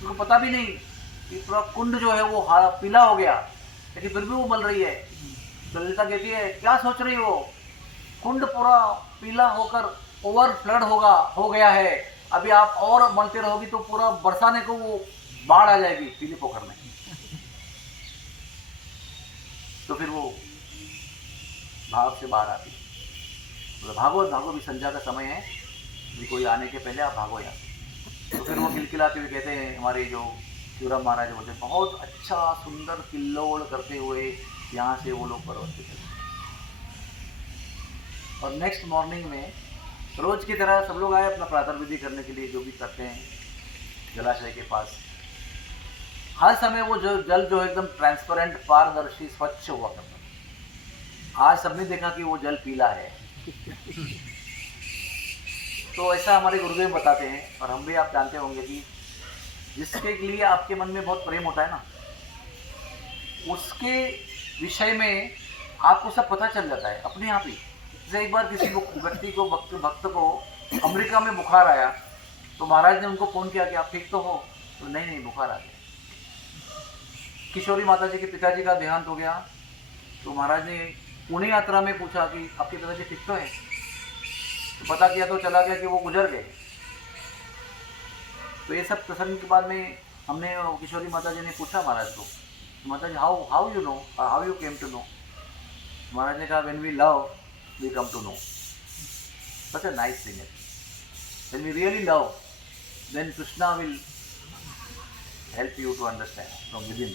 उनको पता भी नहीं कि पूरा कुंड जो है वो पीला हो गया, लेकिन फिर भी वो मल रही है। तो ललिता कहती है क्या सोच रही हो, कुंड पूरा पीला होकर ओवर फ्लड हो गया है, अभी आप और मलते रहोगी तो पूरा बरसाने को वो बाढ़ आ जाएगी पीली पोखर में। तो फिर वो भाव से बाहर आती, तो भागो भागो भी संध्या का समय है, भी कोई आने के पहले आप भागो यहाँ। तो फिर वो किलकिलाते हुए कहते हैं, हमारे जो शिवराम महाराज बोलते हैं बहुत अच्छा सुंदर किल्लोल करते हुए यहाँ से वो लोग पर्वत पे चले। और नेक्स्ट मॉर्निंग में रोज की तरह सब लोग आए अपना प्रातः विधि करने के लिए, जो भी करते हैं जलाशय के पास। हर समय वो जो जल जो एकदम ट्रांसपेरेंट पारदर्शी स्वच्छ हुआ करता। आज सबने देखा कि वो जल पीला है। तो ऐसा हमारे गुरुदेव बताते हैं, और हम भी आप जानते होंगे कि जिसके लिए आपके मन में बहुत प्रेम होता है ना, उसके विषय में आपको सब पता चल जाता है अपने आप ही। जैसे एक बार किसी व्यक्ति को भक्त को अमेरिका में बुखार आया, तो महाराज ने उनको फोन किया कि आप ठीक तो हो, तो नहीं बुखार आ गया। किशोरी माता जी के पिताजी का देहांत हो गया, तो महाराज ने पुणे यात्रा में पूछा कि आपके पिताजी ठीक तो है, तो पता किया तो चला गया कि वो गुजर गए। तो ये सब प्रसंग के बाद में हमने किशोरी माता जी ने पूछा महाराज को, माता जी how you know, how you came to know. महाराज ने कहा when we love we come to know. Such a nice thing. When we really love then Krishna will help you to understand from within.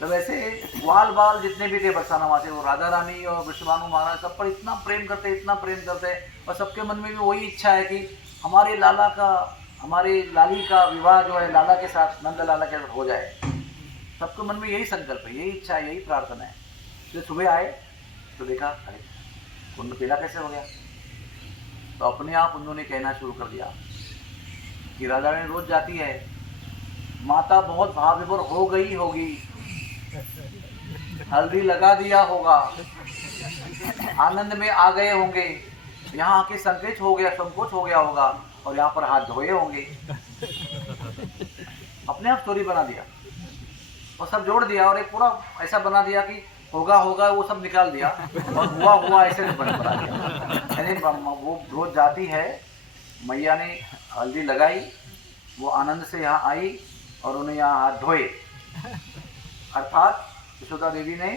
तो वैसे ग्वाल बाल जितने भी थे बरसाना वासी, वो राधा रानी और विश्वभानु महाराज सब पर इतना प्रेम करते और सबके मन में भी वही इच्छा है कि हमारे लाला का, हमारी लाली का विवाह जो है लाला के साथ, नंद लाला के साथ हो जाए। सबके मन में यही संकल्प है, यही इच्छा है, यही प्रार्थना है। तो सुबह आए तो देखा अरे कुंड पीला कैसे हो गया। तो अपने आप उन्होंने कहना शुरू कर दिया कि राधा रानी रोज जाती है, माता बहुत भाव विभोर हो गई होगी, हल्दी लगा दिया होगा, आनंद में आ गए होंगे, यहाँ आके संकोच हो गया होगा और यहाँ पर हाथ धोए होंगे। अपने आप स्टोरी बना दिया और सब जोड़ दिया और एक पूरा ऐसा बना दिया कि होगा वो सब निकाल दिया और हुआ ऐसे बना दिया। यानी वो रोज जाती है, मैया ने हल्दी लगाई, वो आनंद से यहाँ आई और उन्हें यहाँ हाथ धोए, अर्थात यशोदा देवी ने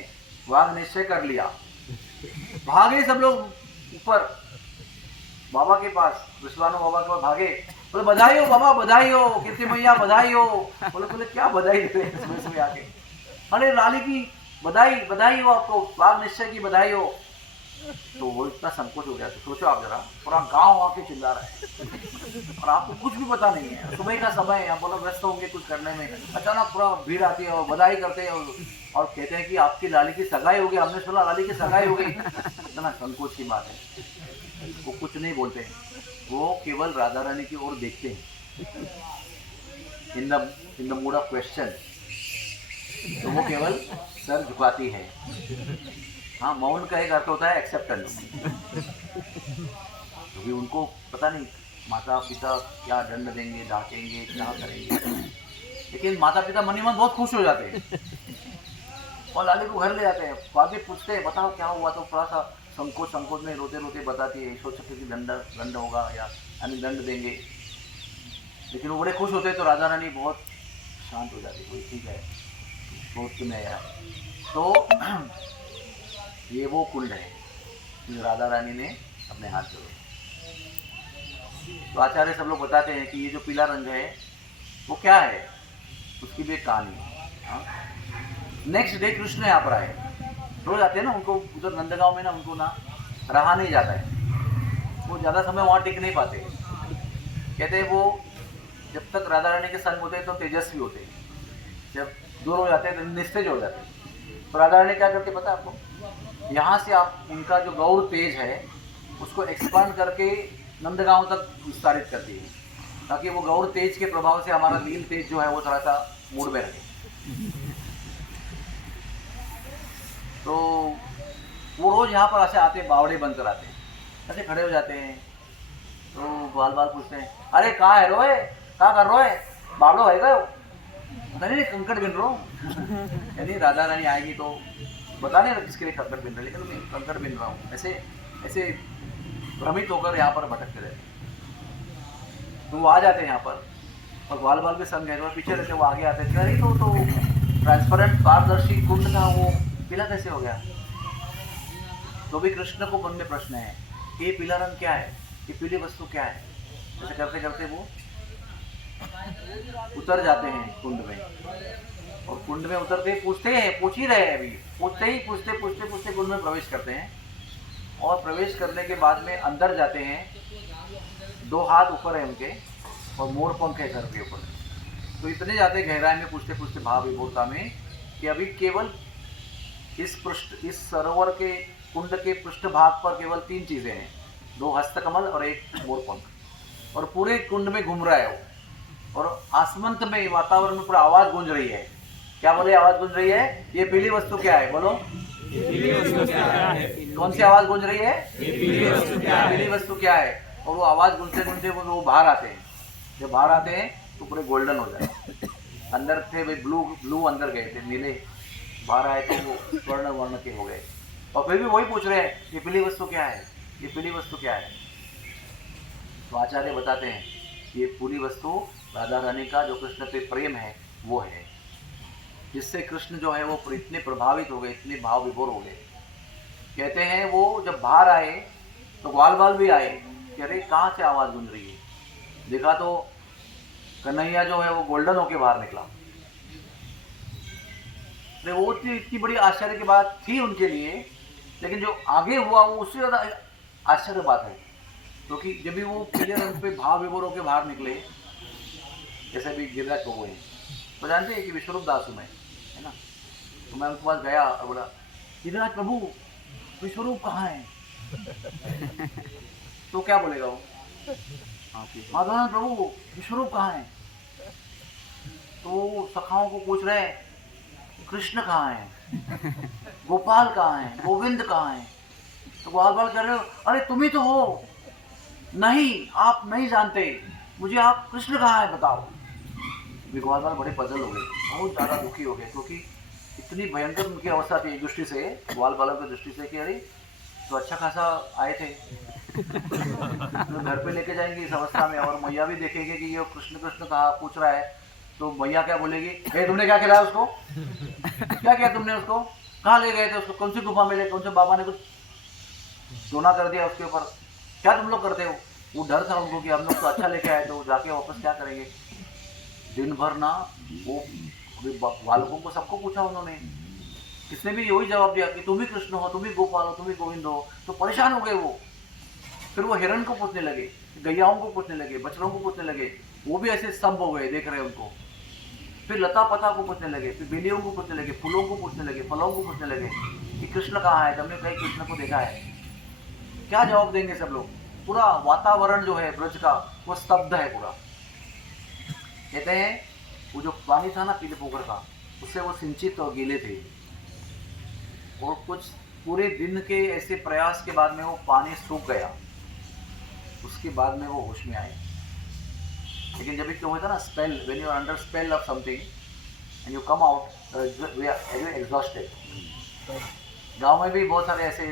वाग निश्चय कर लिया। भागे सब लोग ऊपर बाबा के पास, विश्वानु बाबा के पास भागे, बोले बधाई हो बाबा, बधाई हो, कीर्ति मैया बधाई हो। बोले क्या बधाई दे रहे हैं सुबह आके। अरे लाली की बधाई हो आपको, वाग निश्चय की बधाई हो। तो वो इतना संकोच हो गया। तो सोचो आप जरा, पूरा गांव आके चिल्ला रहा है। और आपको कुछ भी पता नहीं है, सुबह का समय है, आप बोलो व्यस्त होंगे कुछ करने में, अचानक पूरा भीड़ आती है और बधाई करते हैं और कहते हैं कि आपकी लाली की सगाई हो गई, हमने सुना लाली की सगाई हो गई। इतना संकोच की बात है, वो कुछ नहीं बोलते हैं, वो केवल राधा रानी की ओर देखते हैं in the mood off question. तो वो केवल सर झुकाती है। हाँ, मौन का एक अर्थ होता है एक्सेप्टेंस, क्योंकि उनको पता नहीं माता पिता क्या दंड देंगे, डांटेंगे, क्या करेंगे, लेकिन माता पिता मन ही मन बहुत खुश हो जाते हैं और लाली को घर ले जाते हैं। बाद में पूछते हैं बताओ क्या हुआ, तो थोड़ा सा संकोच में रोते रोते बताती है, सोच सकते कि दंड होगा या यानी दंड देंगे, लेकिन वो बड़े खुश होते हैं। तो राधा रानी बहुत शांत हो जाती है, ठीक है सोच में आया। तो ये वो कुंड है जो राधा रानी ने अपने हाथ जोड़े। तो आचार्य सब लोग बताते हैं कि ये जो पीला रंग है वो क्या है, उसकी भी एक कहानी है। नेक्स्ट डे कृष्ण यहाँ पर आए, रोज आते हैं ना, उनको उधर नंदगांव में ना उनको ना रहा नहीं जाता है, वो ज़्यादा समय वहाँ टिक नहीं पाते। कहते हैं वो जब तक राधा रानी के संग होते हैं तो तेजस्वी होते हैं, जब दूर हो जाते हैं तो निस्तेज हो जाते हैं। तो राधा रानी क्या करते पता है आपको, यहाँ से आप उनका जो गौर तेज है उसको एक्सपांड करके नंदगांव तक विस्तारित करती है, ताकि वो गौर तेज के प्रभाव से हमारा नील तेज जो है वो थोड़ा सा मूड में रहे। तो वो रोज यहाँ पर ऐसे आते, बावड़े बनकर आते हैं, ऐसे खड़े हो जाते हैं। तो बाल पूछते हैं, अरे कहाँ है रोए, कहाँ कर रोए, बावड़ो है गए? नहीं कंकड़ बिन रो यानी राधा रानी आएगी तो बता नहीं किसके लिए कंकड़ बिन रहे, लेकिन मैं कंकड़ बिन रहा हूँ, ऐसे भ्रमित होकर यहाँ पर भटकते रहते। तो वो आ जाते हैं यहाँ पर और बाल भी संग है, तो पीछे रहते, वो आगे आते हैं। नहीं तो ट्रांसपेरेंट पारदर्शी कुंड था, वो पीला कैसे हो गया? तो भी कृष्ण को मन में प्रश्न है कि ये पीला रंग क्या है, ये पीली वस्तु क्या है। ऐसे करते करते वो उतर जाते हैं कुंड में, और कुंड में उतरते पूछ ही रहे हैं अभी, पूछते कुंड में प्रवेश करते हैं। और प्रवेश करने के बाद में अंदर जाते हैं, 2 हाथ ऊपर है उनके और मोर पंख है सर के ऊपर। तो इतने जाते गहराई में पूछते भाव विभोरता में कि अभी केवल इस सरोवर के कुंड के पृष्ठ भाग पर केवल 3 चीजें हैं, 2 हस्तकमल और 1 मोर पंख, और पूरे कुंड में घूम रहा है वो। और आसमंत में वातावरण में पूरा आवाज गूंज रही है। क्या बोले आवाज गूंज रही है? ये पीली वस्तु क्या है, बोलो कौन सी आवाज गूंज रही है? पीली वस्तु क्या है? और वो आवाज गूंजते वो बाहर आते हैं। जब बाहर आते हैं तो पूरे गोल्डन हो जाए। अंदर थे वे ब्लू अंदर गए थे, नीले बाहर आए तो वो स्वर्ण वर्ण के हो गए। और फिर भी वही पूछ रहे हैं ये पीली वस्तु क्या है, ये पीली वस्तु क्या है? तो आचार्य बताते हैं ये पूरी वस्तु राधा रानी का जो कृष्ण पे प्रेम है वो है, जिससे कृष्ण जो है वो इतने प्रभावित हो गए, इतने भाव विभोर हो गए। कहते हैं वो जब बाहर आए तो ग्वाल भी आए कि अरे कहाँ से आवाज़ गूंज रही है। देखा तो कन्हैया जो है वो गोल्डन होके बाहर निकला। वो इतनी बड़ी आश्चर्य की बात थी उनके लिए, लेकिन जो आगे हुआ वो उससे ज़्यादा आश्चर्य बात है, क्योंकि जब भी वो पीले रंग पे भाव विभोर होके बाहर निकले, जैसे भी गिरिराज को हुए, तो जानते हैं कि विश्वरूप दास हूँ मैं, है ना। तो मैं उनके पास गया और बोला गिरिराज प्रभु विश्वरूप कहाँ है? तो क्या बोलेगा वो? माधवानंद प्रभु विश्वरूप कहाँ है? तो सखाओं को पूछ रहे हैं कृष्ण कहाँ है, गोपाल कहाँ है, गोविंद कहाँ है? तो बाल कह रहे हो अरे तुम ही तो हो। नहीं आप नहीं जानते मुझे, आप कृष्ण कहाँ है बताओ। ग्वाल बड़े पजल हो गए, बहुत ज़्यादा दुखी हो गए, क्योंकि इतनी भयंकर उनकी अवस्था थी एक दृष्टि से, ग्वाल बालों की दृष्टि से कि अरे तो अच्छा खासा आए थे तो घर पे लेके जाएंगे इस अवस्था में, और मैया भी देखेंगे कि ये कृष्ण कहा पूछ रहा है, तो मैया क्या बोलेगी, तुमने क्या खिलाया उसको, क्या किया तुमने उसको, कहाँ ले गए थे उसको, कौन सी गुफा में ले, कौन से बाबा ने कुछ सोना कर दिया उसके ऊपर, क्या तुम लोग करते हो। वो डर था उनको कि हम लोग तो अच्छा लेके आए तो जाके वापस क्या करेंगे। दिन भर ना वो बालकों को सबको पूछा उन्होंने, किसने भी यही जवाब दिया कि तुम ही कृष्ण हो, तुम ही गोपाल हो, तुम ही गोविंद हो। तो परेशान हो गए वो फिर वो हिरण को पूछने लगे, गैयाओं को पूछने लगे, बछड़ों को पूछने लगे, वो भी ऐसे स्तंभ हो गए देख रहे हैं उनको। फिर लता पता को पूछने लगे, फिर बेलियों को पूछने लगे, फूलों को पूछने लगे, फलों को पूछने लगे कि कृष्ण कहाँ है, तुमने कहीं कृष्ण को देखा है? क्या जवाब देंगे सब लोग? पूरा वातावरण जो है ब्रज का वो स्तब्ध है पूरा। कहते हैं वो जो पानी था ना पीले पोखर का, उससे वो सिंचित और गीले थे, और कुछ पूरे दिन के ऐसे प्रयास के बाद में वो पानी सूख गया। उसके बाद में वो होश में आए। लेकिन जब भी क्यों होता है ना spell, when you are under spell of something and you come out we are exhausted. गांव में भी बहुत सारे ऐसे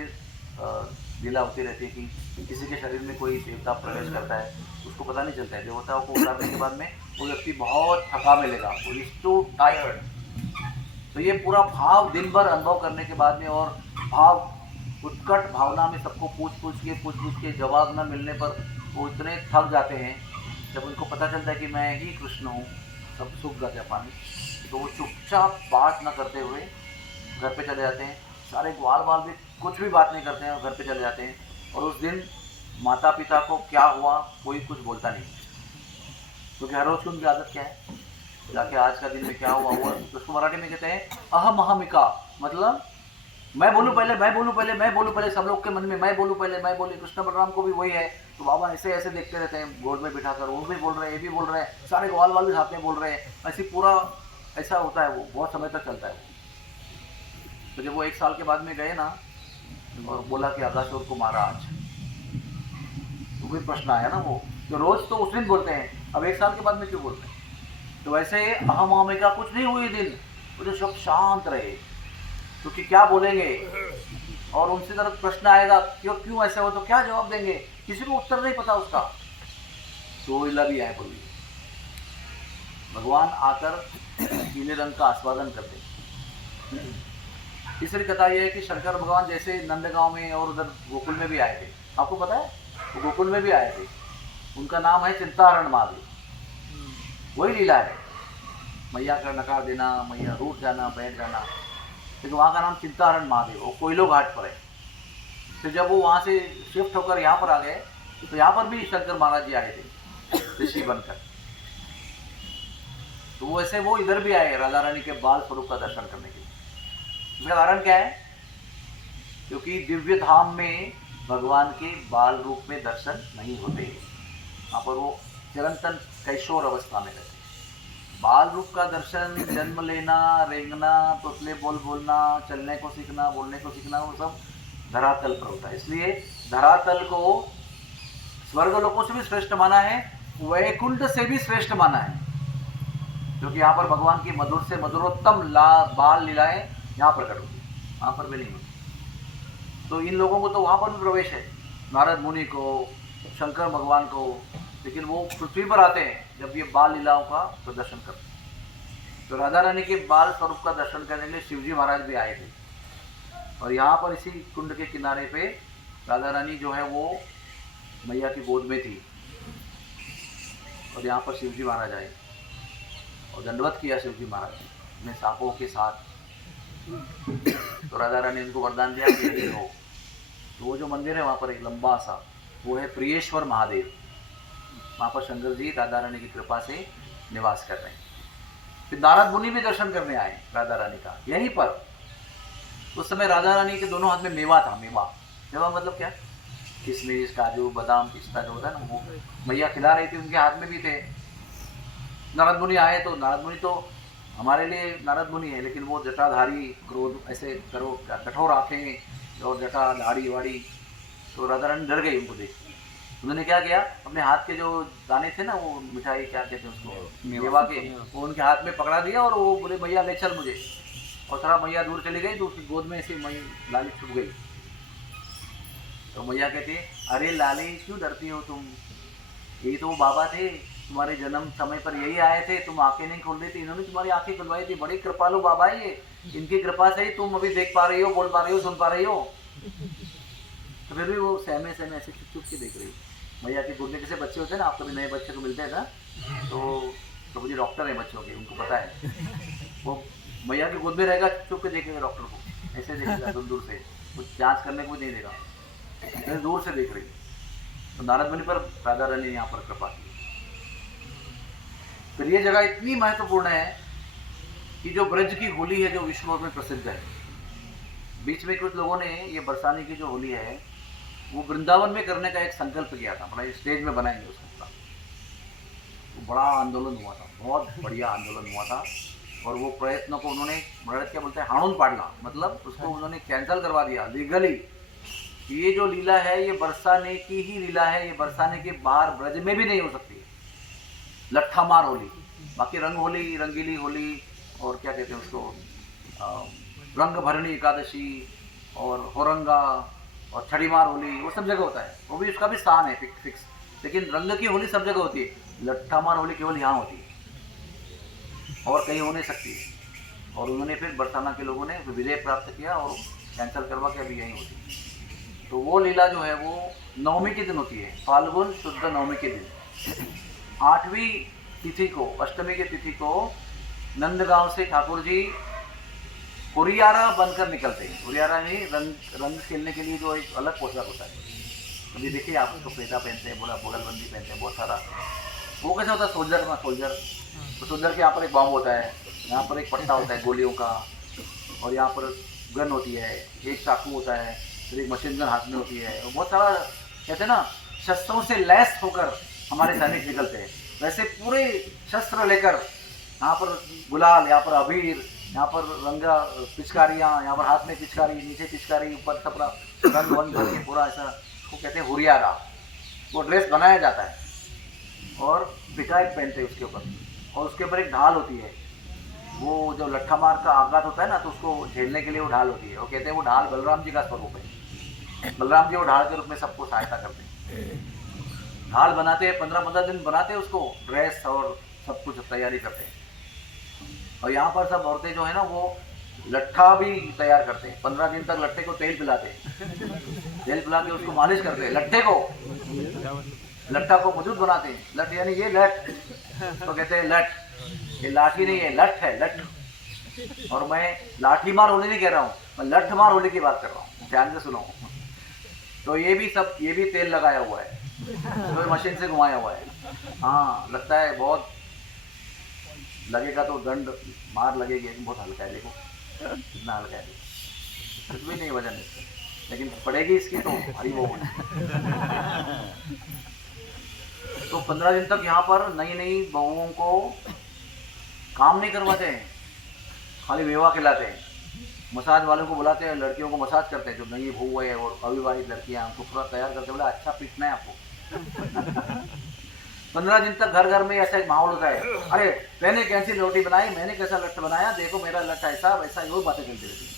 लीला होती रहती है कि किसी के शरीर में कोई देवता प्रवेश करता है, उसको पता नहीं चलता है, देवता को उतारने के बाद में वो व्यक्ति बहुत थका मिलेगा, वो इज टू टायर्ड। तो ये पूरा भाव दिन भर अनुभव करने के बाद में और भाव उत्कट भावना में सबको पूछ पूछ के जवाब न मिलने पर वो इतने थक जाते हैं। जब उनको पता चलता है कि मैं ही कृष्ण हूँ, सब सूख गया पानी, तो वो चुपचाप बात न करते हुए घर पे चले जाते हैं। सारे ग्वाल बाल भी कुछ भी बात नहीं करते हैं और घर पे चले जाते हैं। और उस दिन माता पिता को क्या हुआ कोई कुछ बोलता नहीं, क्योंकि हर रोज़ की उनकी आदत क्या है, जाके आज का दिन में क्या हुआ हुआ। उसको मराठी में कहते हैं अहम अहमिका, मतलब मैं बोलूँ पहले, मैं बोलूँ पहले, मैं बोलूँ पहले, सब लोग के मन में मैं बोलूँ पहले, मैं बोलूँ। कृष्ण बलराम को भी वही है, तो बाबा ऐसे ऐसे देखते रहते हैं गोद में बिठाकर, वो भी बोल रहे हैं, ये भी बोल रहे हैं, सारे ग्वाल वाल भी साथ में बोल रहे हैं, ऐसे पूरा ऐसा होता है। वो बहुत समय तक चलता है। तो जब वो 1 साल के बाद में गए ना और बोला कि अगासुर को मारा आज, तो भी प्रश्न आया ना, वो तो रोज तो उस दिन बोलते हैं, अब 1 साल के बाद में क्यों बोलते हैं? तो वैसे अहम अहमिका कुछ नहीं हुई दिन, वो जो सब शांत रहे, क्योंकि क्या बोलेंगे और उनसे तरफ प्रश्न आएगा क्यों ऐसा हो, तो क्या जवाब देंगे, किसी को उत्तर नहीं पता उसका। तो इला भी आए पूर्वी भगवान आकर पीले रंग का आस्वादन करते। तीसरी कथा यह है कि शंकर भगवान जैसे नंदगांव में और उधर गोकुल में भी आए थे, आपको पता है, वो गोकुल में भी आए थे। उनका नाम है चिंताहरण महादेव। वही लीला है, मैया का नकार देना, मैया रूठ जाना, बैठ जाना, लेकिन वहाँ का नाम चिंताहरण महादेव, वो कोयलो घाट पर है। फिर जब वो वहाँ से शिफ्ट होकर यहाँ पर आ गए, तो यहाँ पर भी शंकर महाराज जी आए थे ऋषि बनकर। तो वैसे वो इधर भी आए राधा रानी के बाल स्वरूप का दर्शन करने के लिए। इसका कारण क्या है? क्योंकि दिव्य धाम में भगवान के बाल रूप में दर्शन नहीं होते, वहाँ पर वो चिरंतन कैशोर अवस्था में रहते। बाल रूप का दर्शन, जन्म लेना, रेंगना, तोतले बोलना, चलने को सीखना, बोलने को सीखना, वो सब धरातल पर होता है। इसलिए धरातल को स्वर्ग लोकों से भी श्रेष्ठ माना है, वैकुंठ से भी श्रेष्ठ माना है, क्योंकि यहाँ पर भगवान की मधुर से मधुरोत्तम बाल लीलाएं यहाँ प्रकट होती, वहाँ पर भी नहीं होती। तो इन लोगों को तो वहाँ पर भी प्रवेश है, नारद मुनि को, शंकर भगवान को, लेकिन वो पृथ्वी पर आते हैं जब ये बाल लीलाओं का प्रदर्शन करते हैं। तो राधा रानी के बाल स्वरूप का दर्शन करने के लिए शिवजी महाराज भी आए थे, और यहाँ पर इसी कुंड के किनारे पे राधा रानी जो है वो मैया की गोद में थी, और यहाँ पर शिवजी महाराज आए और दंडवत किया शिवजी महाराज ने सांपों के साथ। तो राधा रानी ने उनको वरदान दिया कि ये हो। तो वो जो मंदिर है वहाँ पर एक लंबा सा, वो है प्रियेश्वर महादेव। वहाँ पर शंकर जी राधा रानी की कृपा से निवास कर रहे हैं। फिर नारद मुनि भी दर्शन करने आए राधा रानी का यहीं पर। उस समय राधा रानी के दोनों हाथ में मेवा था। मेवा मतलब क्या? किशमिश, काजू, बादाम, पिस्ता जो होता है ना, वो मैया खिला रही थी, उनके हाथ में भी थे। नारद मुनि आए, तो नारद मुनि तो हमारे लिए नारद मुनि है, लेकिन वो जटाधारी, क्रोध ऐसे करो, कठोर आंखें और जटा, दाढ़ी वाड़ी। तो राधा रानी डर गई उनको देख। उन्होंने क्या किया, अपने हाथ के जो दाने थे ना, वो मिठाई क्या कहते हैं उसको, मेवा के, वो उनके हाथ में पकड़ा दिया और वो बोले मैया ले चल मुझे। और थोड़ा मैया दूर चली गई तो उसकी गोद में ऐसे मई लाली छुप गई। तो मैया कहती है, अरे लाली क्यों डरती हो तुम, यही तो वो बाबा थे, तुम्हारे जन्म समय पर यही आए थे, तुम आंखें नहीं खोल रही थी, इन्होंने तुम्हारी आंखें खुलवाई थी। बड़ी कृपालु बाबा है ये, इनकी कृपा से ही तुम अभी देख पा रही हो, बोल पा रही हो, सुन पा रही हो। तो फिर भी वो सहमे सहमे ऐसे चुप चुप के देख रही। मैया के गोद में कैसे बच्चे होते हैं ना, आप कभी नए बच्चे को मिलते हैं ना, तो मुझे डॉक्टर है बच्चों के, उनको पता है, वो मैया के गोद में रहेगा, चुप के देखेगा डॉक्टर को, ऐसे देखेगा दूर दूर से, कुछ जांच करने को नहीं देगा, दूर से देख रही। तो नारद मुनि पर राधा रानी ने यहाँ पर कृपा की। फिर ये जगह इतनी महत्वपूर्ण है कि जो ब्रज की होली है जो विश्व भर में प्रसिद्ध है, बीच में कुछ लोगों ने ये बरसाने की जो होली है वो वृंदावन में करने का एक संकल्प किया था, मतलब स्टेज में बनाएंगे उसका। तो बड़ा आंदोलन हुआ था, बहुत बढ़िया आंदोलन हुआ था, और वो प्रयत्नों को उन्होंने मरद क्या बोलते हैं हाणुन पाड़ना, मतलब उसको उन्होंने कैंसिल करवा दिया लीगली। ये जो लीला है ये बरसाने की ही लीला है, ये बरसाने के बाहर ब्रज में भी नहीं हो सकती। लट्ठा मार होली, बाकी रंग होली, रंगीली होली, और क्या कहते हैं उसको, रंग भरणी एकादशी और होरंगा और छड़ी मार होली, वो सब जगह होता है, वो भी उसका भी स्थान है फिक्स। लेकिन रंग की होली सब जगह होती है, लट्ठा मार होली केवल यहाँ होती है और कहीं हो नहीं सकती है। और उन्होंने फिर बरसाना के लोगों ने विजय प्राप्त किया और कैंसिल करवा के अभी यहीं होती है। तो वो लीला जो है वो नवमी के दिन होती है, फाल्गुन शुद्ध नवमी के दिन 8वीं तिथि को, अष्टमी की तिथि को नंदगांव से ठाकुर जी हुरियारा बनकर निकलते हैं। हुरियारा में रंग खेलने के लिए जो एक अलग पोशाक होता है, अभी देखिए आप उसको पेटा पहनते हैं, बोगलबंदी पहनते हैं बहुत सारा। वो कैसा होता है, सोल्जर में सोल्जर, तो सोल्जर के यहाँ पर एक बम होता है, यहाँ पर एक पट्टा होता है गोलियों का, और यहाँ पर गन होती है, एक चाकू होता है, फिर एक मशीन गन हाथ में होती है, और बहुत सारा कहते हैं ना शस्त्रों से लैस होकर हमारे सैनिक निकलते हैं। वैसे पूरे शस्त्र लेकर, यहाँ पर गुलाल, यहाँ पर अबीर, यहाँ पर रंगा पिचकारियाँ, यहाँ पर हाथ में पिचकारी, नीचे पिचकारी, ऊपर कपड़ा रंग वन भर के पूरा ऐसा, उसको कहते हैं हुरियारा। वो ड्रेस बनाया जाता है और पिटाई पहनते हैं उसके ऊपर, और उसके ऊपर एक ढाल होती है। वो जो लट्ठा मार का आघात होता है ना, तो उसको झेलने के लिए वो ढाल होती है। वो कहते हैं वो ढाल बलराम जी का स्वरूप है, बलराम जी वो ढाल के रूप में सबको सहायता करते हैं। ढाल बनाते हैं, 15-15 दिन बनाते हैं उसको, ड्रेस और सब कुछ तैयारी करते हैं। और यहाँ पर सब औरतें जो है ना वो लट्ठा भी तैयार करते हैं, 15 दिन तक लट्ठे को तेल पिलाते हैं, तेल पिला के उसको मालिश करते हैं, लट्ठे को, लट्ठा को मजबूत बनाते हैं। लट यानी ये लट, तो कहते हैं लट, ये लाठी नहीं है, लट है, लट। और मैं लाठी मार होली नहीं कह रहा हूँ, मैं लठ मार होली की बात कर रहा हूँ, ध्यान से सुनो। तो ये भी सब, ये भी तेल लगाया हुआ है, तो मशीन से घुमाया हुआ है। हाँ लगता है बहुत, लगेगा तो दंड मार लगेगी, बहुत हल्का है, देखो कितना हल्का है, कुछ भी नहीं वजन इसका, लेकिन पड़ेगी इसकी तो हरी वो। तो 15 दिन तक यहाँ पर नई नई बहुओं को काम नहीं करवाते हैं, खाली मेवा खिलाते हैं, मसाज वालों को बुलाते हैं, लड़कियों को मसाज करते हैं, जो नई बहू है और अविवाहित लड़कियाँ, उनको पूरा तैयार करते, बोला अच्छा पीटना है आपको। 15 दिन तक घर घर में ऐसा एक माहौल होता है, अरे मैंने कैसी रोटी बनाई, मैंने कैसा लट्ठ बनाया, देखो मेरा लट्ठ ऐसा वैसा, ये बातें चलती रहती है।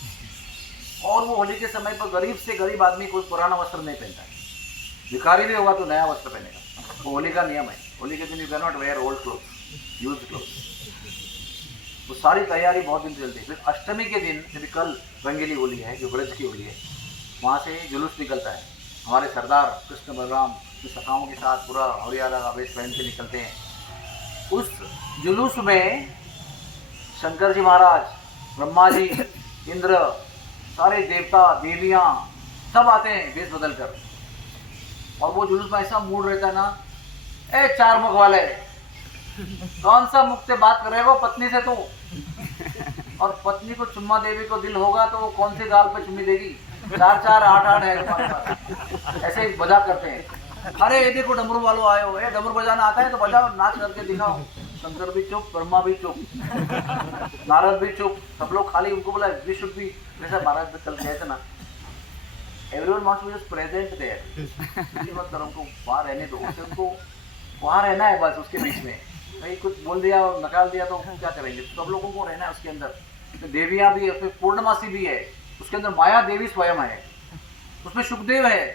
और वो होली के समय पर गरीब से गरीब आदमी कोई पुराना वस्त्र नहीं पहनता है, भिखारी भी होगा तो नया वस्त्र पहनेगा, वो होली का नियम है। होली के दिन you can not wear old cloth, use cloth. तो सारी तैयारी बहुत दिन चलती है। फिर अष्टमी के दिन, जब कल रंगीली होली है, जो ब्रज की होली है, वहाँ से जुलूस निकलता है। हमारे सरदार कृष्ण बलराम सखाओं के साथ पूरा हरियाणा का वेश पहन के निकलते हैं। उस जुलूस में शंकर जी महाराज, ब्रह्मा जी, इंद्र, सारे देवता देवियाँ सब आते हैं वेश बदल कर। और वो जुलूस में ऐसा मूड रहता है ना, ए चार मुख वाले, कौन सा मुख से बात करेगा पत्नी से तू, और पत्नी को चुम्मा देवी को दिल होगा तो वो कौन सी गाल पे चुम्मी देगी, 4-4 8-8 है, ऐसे ही मजाक करते हैं। अरे ये देखो डमरू वालों आए हो, डमरू बजाना आता है तो बजाओ, नाच करके दिखाओ। शंकर भी चुप, ब्रह्मा भी चुप, नारद भी चुप, सब लोग खाली उनको बोला वी शुड बी, जैसा महाराज कल गए थे ना, everyone wants to be just present there, मत करो उनको वहाँ रहने दो, उनको वहाँ रहना है बस, उसके बीच में कहीं कुछ बोल दिया और नकाल दिया तो क्या करेंगे, सब लोगों को रहना है उसके अंदर। तो देवियाँ भी है, उसमें पूर्णमासी भी है, उसके अंदर माया देवी स्वयं है, उसमें सुखदेव है,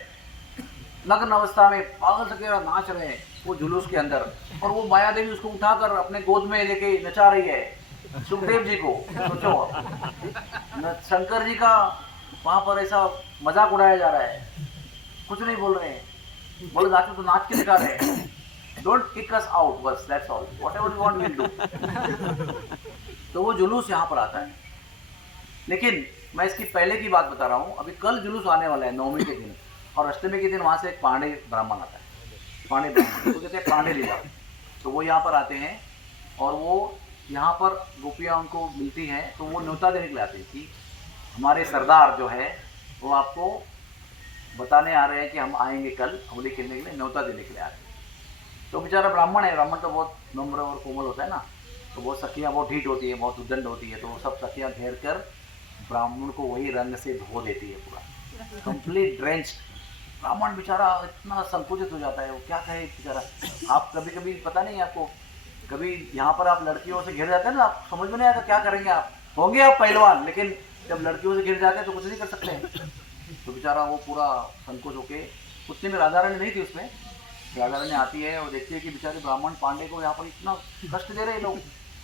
नग्न अवस्था में पागल से नाच रहे हैं वो जुलूस के अंदर, और वो माया देवी उसको उठाकर अपने गोद में लेके नचा रही है सुखदेव जी को। सोचो शंकर जी का वहाँ पर ऐसा मजाक उड़ाया जा रहा है, कुछ नहीं बोल रहे हैं, बोले नाचो तो नाच के दिखा रहे हैं, डोंट किक अस आउट, बस that's all, whatever you want will do. तो वो जुलूस यहाँ पर आता है। लेकिन मैं इसकी पहले की बात बता रहा हूँ, अभी कल जुलूस आने वाला है नवमी के दिन, और अष्टमी के दिन वहाँ से एक पांडे ब्राह्मण आता है, पांडे ब्राह्मण तो कहते हैं पांडे लीला। तो वो यहाँ पर आते हैं और वो यहाँ पर गोपियाँ उनको मिलती हैं, तो वो न्योता देने के लिए आती है कि हमारे सरदार जो है वो आपको बताने आ रहे हैं कि हम आएंगे कल होली खेलने के लिए, न्योता देने के लिए आ रहे हैं। तो बेचारा ब्राह्मण है, ब्राह्मण तो बहुत नम्र और कोमल होता है ना, तो बहुत सखियाँ बहुत ढीठ होती है, बहुत उद्दंड होती है, तो वो सब सखियाँ घेर कर ब्राह्मण को वही रंग से धो देती है पूरा, कंप्लीट ड्रेंच। ब्राह्मण बेचारा इतना संकुचित हो जाता है, वो क्या कहे बेचारा। आप कभी कभी पता नहीं आपको, कभी यहाँ पर आप लड़कियों से घिर जाते हैं ना, आप समझ में नहीं आता क्या करेंगे, आप होंगे आप पहलवान, लेकिन जब लड़कियों से घिर जाते हैं तो कुछ नहीं कर सकते हैं। तो बेचारा वो पूरा संकोच होके, उतने में राधा रानी नहीं थी उसमें, राधा रानी आती है और देखती है कि बेचारे ब्राह्मण पांडे को यहाँ पर इतना कष्ट दे रहे हैं लोग,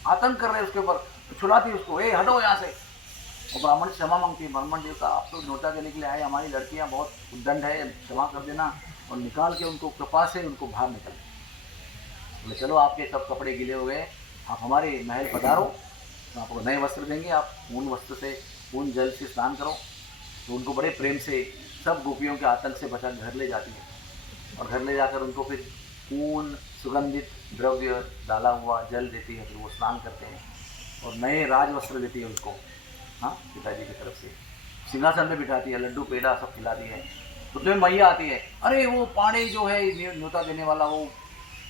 आतंक कर रहे हैं उसके ऊपर, छुड़ाती है उसको, ए हटो यहाँ से। और ब्राह्मण से क्षमा मांगती है, ब्राह्मण देवता आप तो न्योता देने के लिए आए, हमारी लड़कियाँ बहुत उद्दंड है, क्षमा कर देना, और निकाल के उनको कृपा से उनको बाहर निकल। बोले चलो आपके सब कपड़े गीले हो गए, आप हमारे महल पधारो, तो आपको नए वस्त्र देंगे, आप ऊन वस्त्र से ऊन जल से स्नान करो। तो उनको बड़े प्रेम से सब गोपियों के आतंक से बचा घर ले जाती है, और घर ले जाकर उनको फिर ऊन सुगंधित द्रव्य डाला हुआ जल देती है, फिर वो स्नान करते हैं और नए राज वस्त्र देती है उनको, हाँ पिताजी की तरफ से, सिंहासन में बिठाती है, लड्डू पेड़ा सब खिलाती है। तो उसमें मैया आती है, अरे वो पांडे जो है न्योता देने वाला, वो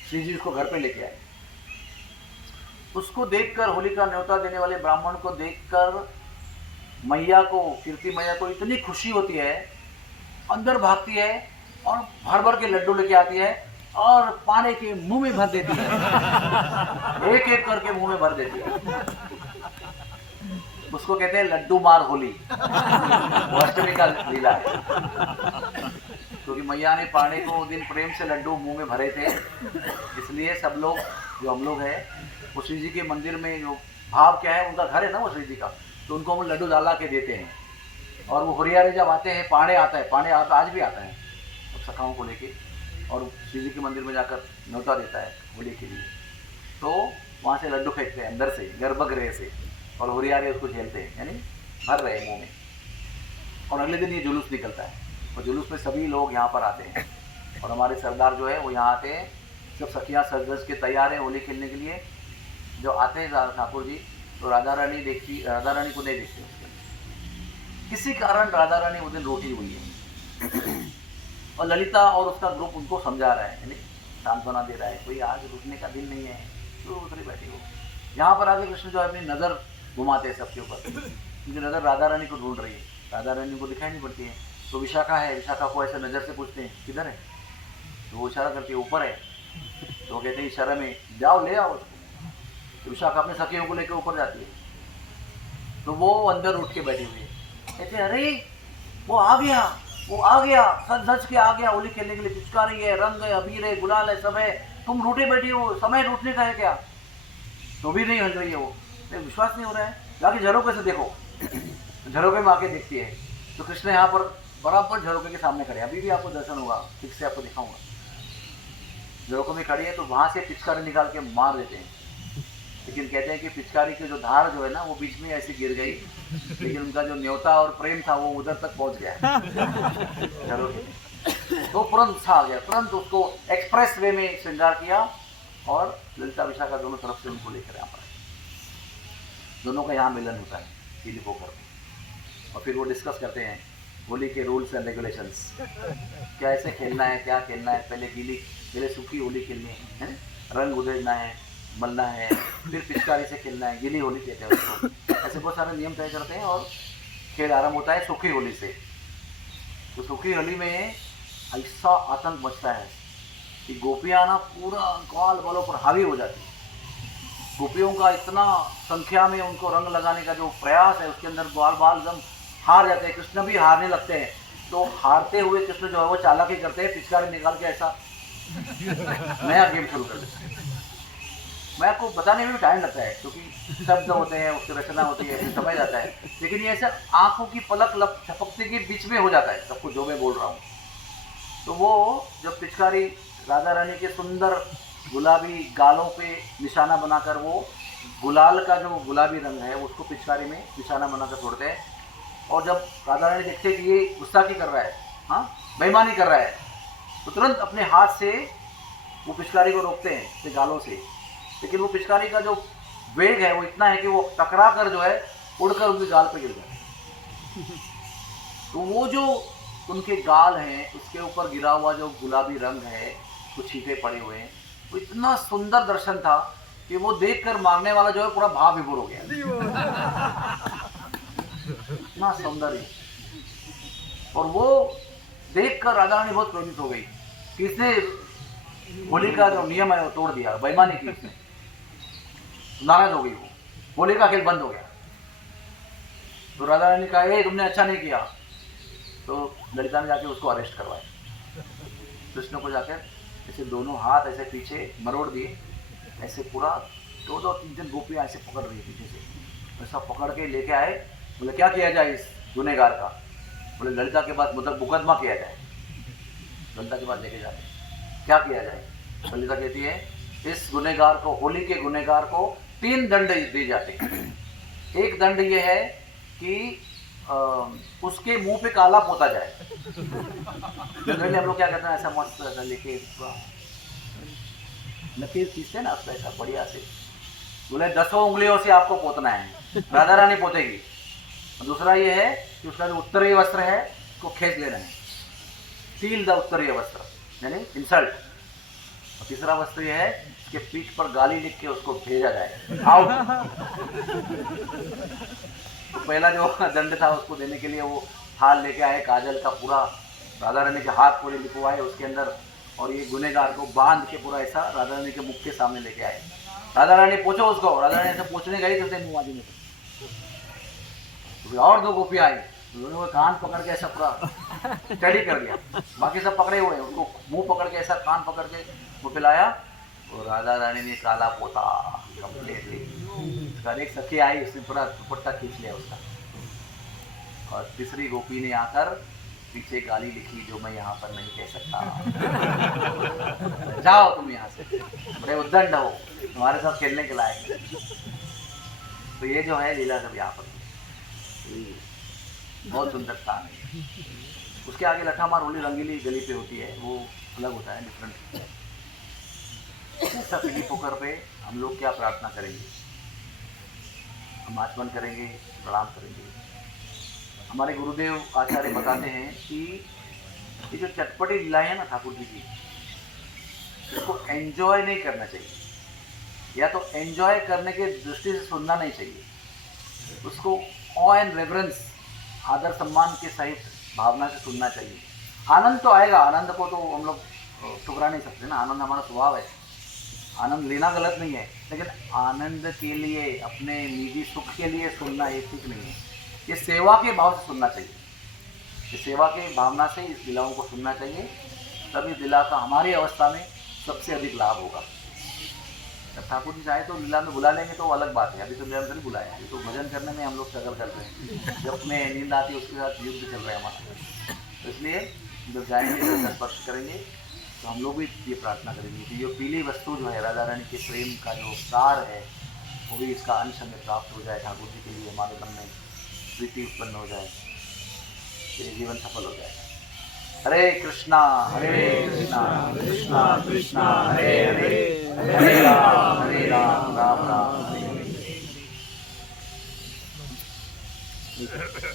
श्री जी उसको घर पे लेके आए। उसको देखकर, होली का न्योता देने वाले ब्राह्मण को देखकर मैया को, कीर्ति मैया को इतनी खुशी होती है, अंदर भागती है और भर भर के लड्डू लेके आती है और पांडे के मुंह में भर देती है, एक एक करके मुंह में भर देती है। उसको कहते हैं लड्डू मार होली, वो अष्टमी का लीला है, क्योंकि मैया ने पांडे को उस दिन प्रेम से लड्डू मुंह में भरे थे, इसलिए सब लोग जो हम लोग हैं वो श्री जी के मंदिर में, जो भाव क्या है, उनका घर है ना वो श्री जी का, तो उनको हम लड्डू डाला के देते हैं। और वो हुरियारे जब आते हैं, पांडे आता है, पांडे आज भी आता है सखाओं को लेके, और श्री जी के मंदिर में जाकर न्योता देता है होली के लिए, तो वहाँ से लड्डू फेंकते हैं अंदर से, गर्भगृह से, और हुरियारे उसको झेलते हैं, यानी भर रहे हैं मुँह में। और अगले दिन ये जुलूस निकलता है, और जुलूस में सभी लोग यहाँ पर आते हैं, और हमारे सरदार जो है वो यहाँ आते हैं, सब सखियाँ सज धज के तैयार हैं होली खेलने के लिए। जो आते हैं ठाकुर जी, तो राधा रानी को नहीं देखती उसके, किसी कारण राधा रानी उस दिन रोटी हुई है, और ललिता और उसका ग्रुप उनको समझा रहा है, यानी सांत्वना दे रहा है, कोई आज रुकने का दिन नहीं है, तो उतरी बैठी हो। यहाँ पर आगे कृष्ण जो है अपनी नज़र घुमाते हैं सबके ऊपर, क्योंकि नज़र राधा रानी को ढूंढ रही है, राधा रानी को दिखाई नहीं पड़ती है। तो विशाखा है, विशाखा को ऐसे नज़र से पूछते हैं किधर है, तो वो इशारा करती है ऊपर है, तो वो कहते हैं इशारा में जाओ ले आओ उसको। तो विशाखा अपने सखियों को लेकर ऊपर जाती है, तो वो अंदर उठ के बैठी हुई है, कहते अरे वो आ गया, वो आ गया, सच सच के आ गया, होली खेलने के लिए, पिचकारी है, रंग है, अबीर है, गुलाल है, सब है, तुम रूठे बैठी हो, समय रूठने का है क्या? तो भी नहीं हल रही है वो, विश्वास नहीं हो रहा है, जाके झरोके से देखो। झरोके में आके देखती है, तो कृष्ण यहाँ पर बराबर झरोके के सामने खड़े, अभी भी आपको दर्शन होगा, ठीक से आपको दिखाऊंगा। झरोके में खड़ी है, तो वहाँ से पिचकारी निकाल के मार देते हैं, लेकिन कहते हैं कि पिचकारी की जो धार जो है ना, वो बीच में ऐसे गिर गई, लेकिन उनका जो न्योता और प्रेम था वो उधर तक पहुँच गया झरोके, तो तुरंत छा गया, तुरंत उसको एक्सप्रेस वे में श्रृंगार किया, और ललिता विशाखा दोनों तरफ से उनको लेकर यहाँ पर, दोनों का यहाँ मिलन होता है पीली पोखर में, और फिर वो डिस्कस करते हैं होली के रूल्स एंड रेगुलेशंस, कैसे खेलना है, क्या खेलना है, पहले सूखी होली खेलनी है, रंग उधेड़ना है, मलना है, फिर पिचकारी से खेलना है, गीली होली कहते हैं उसको। ऐसे बहुत सारे नियम तय करते हैं, और खेल आरंभ होता है सूखी होली से। तो सूखी होली में ऐसा आतंक मचता है कि गोपियाँ ना पूरा ग्वाल बालों पर हावी हो जाती है। गोपियों का इतना संख्या में उनको रंग लगाने का जो प्रयास है, उसके अंदर ग्वाल बाल एकदम हार जाते हैं, कृष्ण भी हारने लगते हैं। तो हारते हुए कृष्ण जो है वो चालाकी करते हैं, पिचकारी निकाल के ऐसा नया गेम शुरू कर देते हैं। मैं आपको बताने में भी टाइम लगता है, क्योंकि शब्द होते हैं, उसकी रचना होती है, फिर समझ जाता है, लेकिन ये ऐसा आंखों की पलक झपकते के बीच में हो जाता है सब कुछ जो मैं बोल रहा हूँ। तो वो जब पिचकारी राधा रानी के सुंदर गुलाबी गालों पे निशाना बनाकर, वो गुलाल का जो गुलाबी रंग है उसको पिचकारी में निशाना बनाकर छोड़ते हैं, और जब राधा रानी देखते हैं कि ये गुस्सा की कर रहा है, हाँ बेईमानी कर रहा है, तो तुरंत अपने हाथ से वो पिचकारी को रोकते हैं अपने गालों से, लेकिन वो पिचकारी का जो वेग है वो इतना है कि वो टकरा कर जो है उड़कर उनके गाल पे गिर जाता है। तो वो जो उनके गाल हैं उसके ऊपर गिरा हुआ जो गुलाबी रंग है, कुछ छींटे पड़े हुए हैं, वो इतना सुंदर दर्शन था कि वो देखकर मारने वाला जो है पूरा भाव विभोर हो गया। इतना सौंदर्य, और वो देखकर राधा रानी बहुत प्रेरित हो गई कि इसने होली का जो नियम है वो तोड़ दिया, बेईमानी की उसने। नाराज हो गई वो, होली का खेल बंद हो गया। तो राधा रानी ने कहा, ए तुमने अच्छा नहीं किया। तो ललिता ने जाके उसको अरेस्ट करवाया। कृष्ण को जाकर ऐसे दोनों हाथ ऐसे पीछे मरोड़ दिए, ऐसे पूरा 2-3 गोपियाँ ऐसे पकड़ रही है पीछे से, ऐसा पकड़ के लेके आए। बोले क्या किया जाए इस गुनहगार का? बोले ललिता के पास मतलब मुकदमा किया जाए, ललिता के पास लेके जाते। क्या किया जाए? ललिता कहती है इस गुनहगार को, होली के गुनहगार को 3 दंड दिए जाते हैं। एक दंड ये है कि उसके मुंह पे काला पोता जाए। जनरली हम लोग क्या करते हैं, ऐसा मस्त ऐसा लेके लकीर खींचते हैं ना उसका ऐसा बढ़िया से। बोले 10 उंगलियों से आपको पोतना है, राधा रानी पोतेगी। और दूसरा ये है कि उसका जो उत्तरीय वस्त्र है उसको खींच लेना है, सील द उत्तरीय वस्त्र, यानी इंसल्ट। और तीसरा वस्त्र ये है कि पीठ पर गाली लिख के उसको भेजा जाए, आउट। तो पहला जो दंड था उसको देने के लिए वो थाल लेके आए, काजल का पूरा राधा रानी के हाथ पूरे लिखवाए उसके अंदर, और ये गुनहगार को बांध के पूरा ऐसा राधा रानी के मुख के सामने लेके आए। राधा रानी पूछो उसको, राधा रानी ऐसे पूछने गई तो उसने मुँह आदमी में, और 2 गोपियाँ आई, उन्होंने वो कान पकड़ के ऐसा पूरा स्टडी कर दिया, बाकी सब पकड़े हुए हैं, उसको मुंह पकड़ के ऐसा कान पकड़ के वो पिलाया। और राधा रानी ने काला पोता कंप्लीटली। उसका एक सखी आई, उसने पूरा दुपट्टा खींच लिया उसका। और तीसरी गोपी ने आकर पीछे गाली लिखी जो मैं यहाँ पर नहीं कह सकता। जाओ तुम यहाँ से, बड़े उद्दंड हो, तुम्हारे साथ खेलने के लायक है। तो ये जो है लीला सब यहाँ पर बहुत सुंदर स्थान है। उसके आगे लठामार होली रंगीली गली पे होती है, वो अलग होता है, डिफरेंट। ऐसा पीली पोखर पे हम लोग क्या प्रार्थना करेंगे? हम आचमन करेंगे, प्रणाम करेंगे। हमारे गुरुदेव आचार्य बताते हैं कि ये जो चटपटी लीलाएं हैं ना ठाकुर जी की, इसको एंजॉय नहीं करना चाहिए, या तो एंजॉय करने के दृष्टि से सुनना नहीं चाहिए, उसको ऑ एंड रेवरेंस, आदर सम्मान के सहित भावना से सुनना चाहिए। आनंद तो आएगा, आनंद को तो हम लोग ठुकरा नहीं सकते ना, आनंद हमारा स्वभाव है, आनंद लेना गलत नहीं है, लेकिन आनंद के लिए, अपने निजी सुख के लिए सुनना ये ठीक नहीं है। ये सेवा के भाव से सुनना चाहिए, ये सेवा के भावना से इस लीलाओं को सुनना चाहिए, तभी लीला का हमारी अवस्था में सबसे अधिक लाभ होगा। जब ठाकुर जी चाहे तो लीला में बुला लेंगे तो अलग बात है, अभी तो लीला में नहीं बुलाया, अभी तो भजन करने में हम लोग स्ट्रगल कर रहे हैं, जब में नींद आती है उसके साथ युद्ध चल रहा है हमारा। तो इसलिए जब जाएंगे तो स्पर्श करेंगे तो हम लोग भी ये प्रार्थना करेंगे कि ये पीली वस्तु जो है राधा रानी के प्रेम का जो सार है, वो भी इसका अंश हमें प्राप्त हो जाए, ठाकुर जी के लिए हमारे मन में प्रीति उत्पन्न हो जाए, ये जीवन सफल हो जाए। हरे कृष्णा कृष्णा कृष्णा हरे हरे, हरे राम राम राम हरे हरे।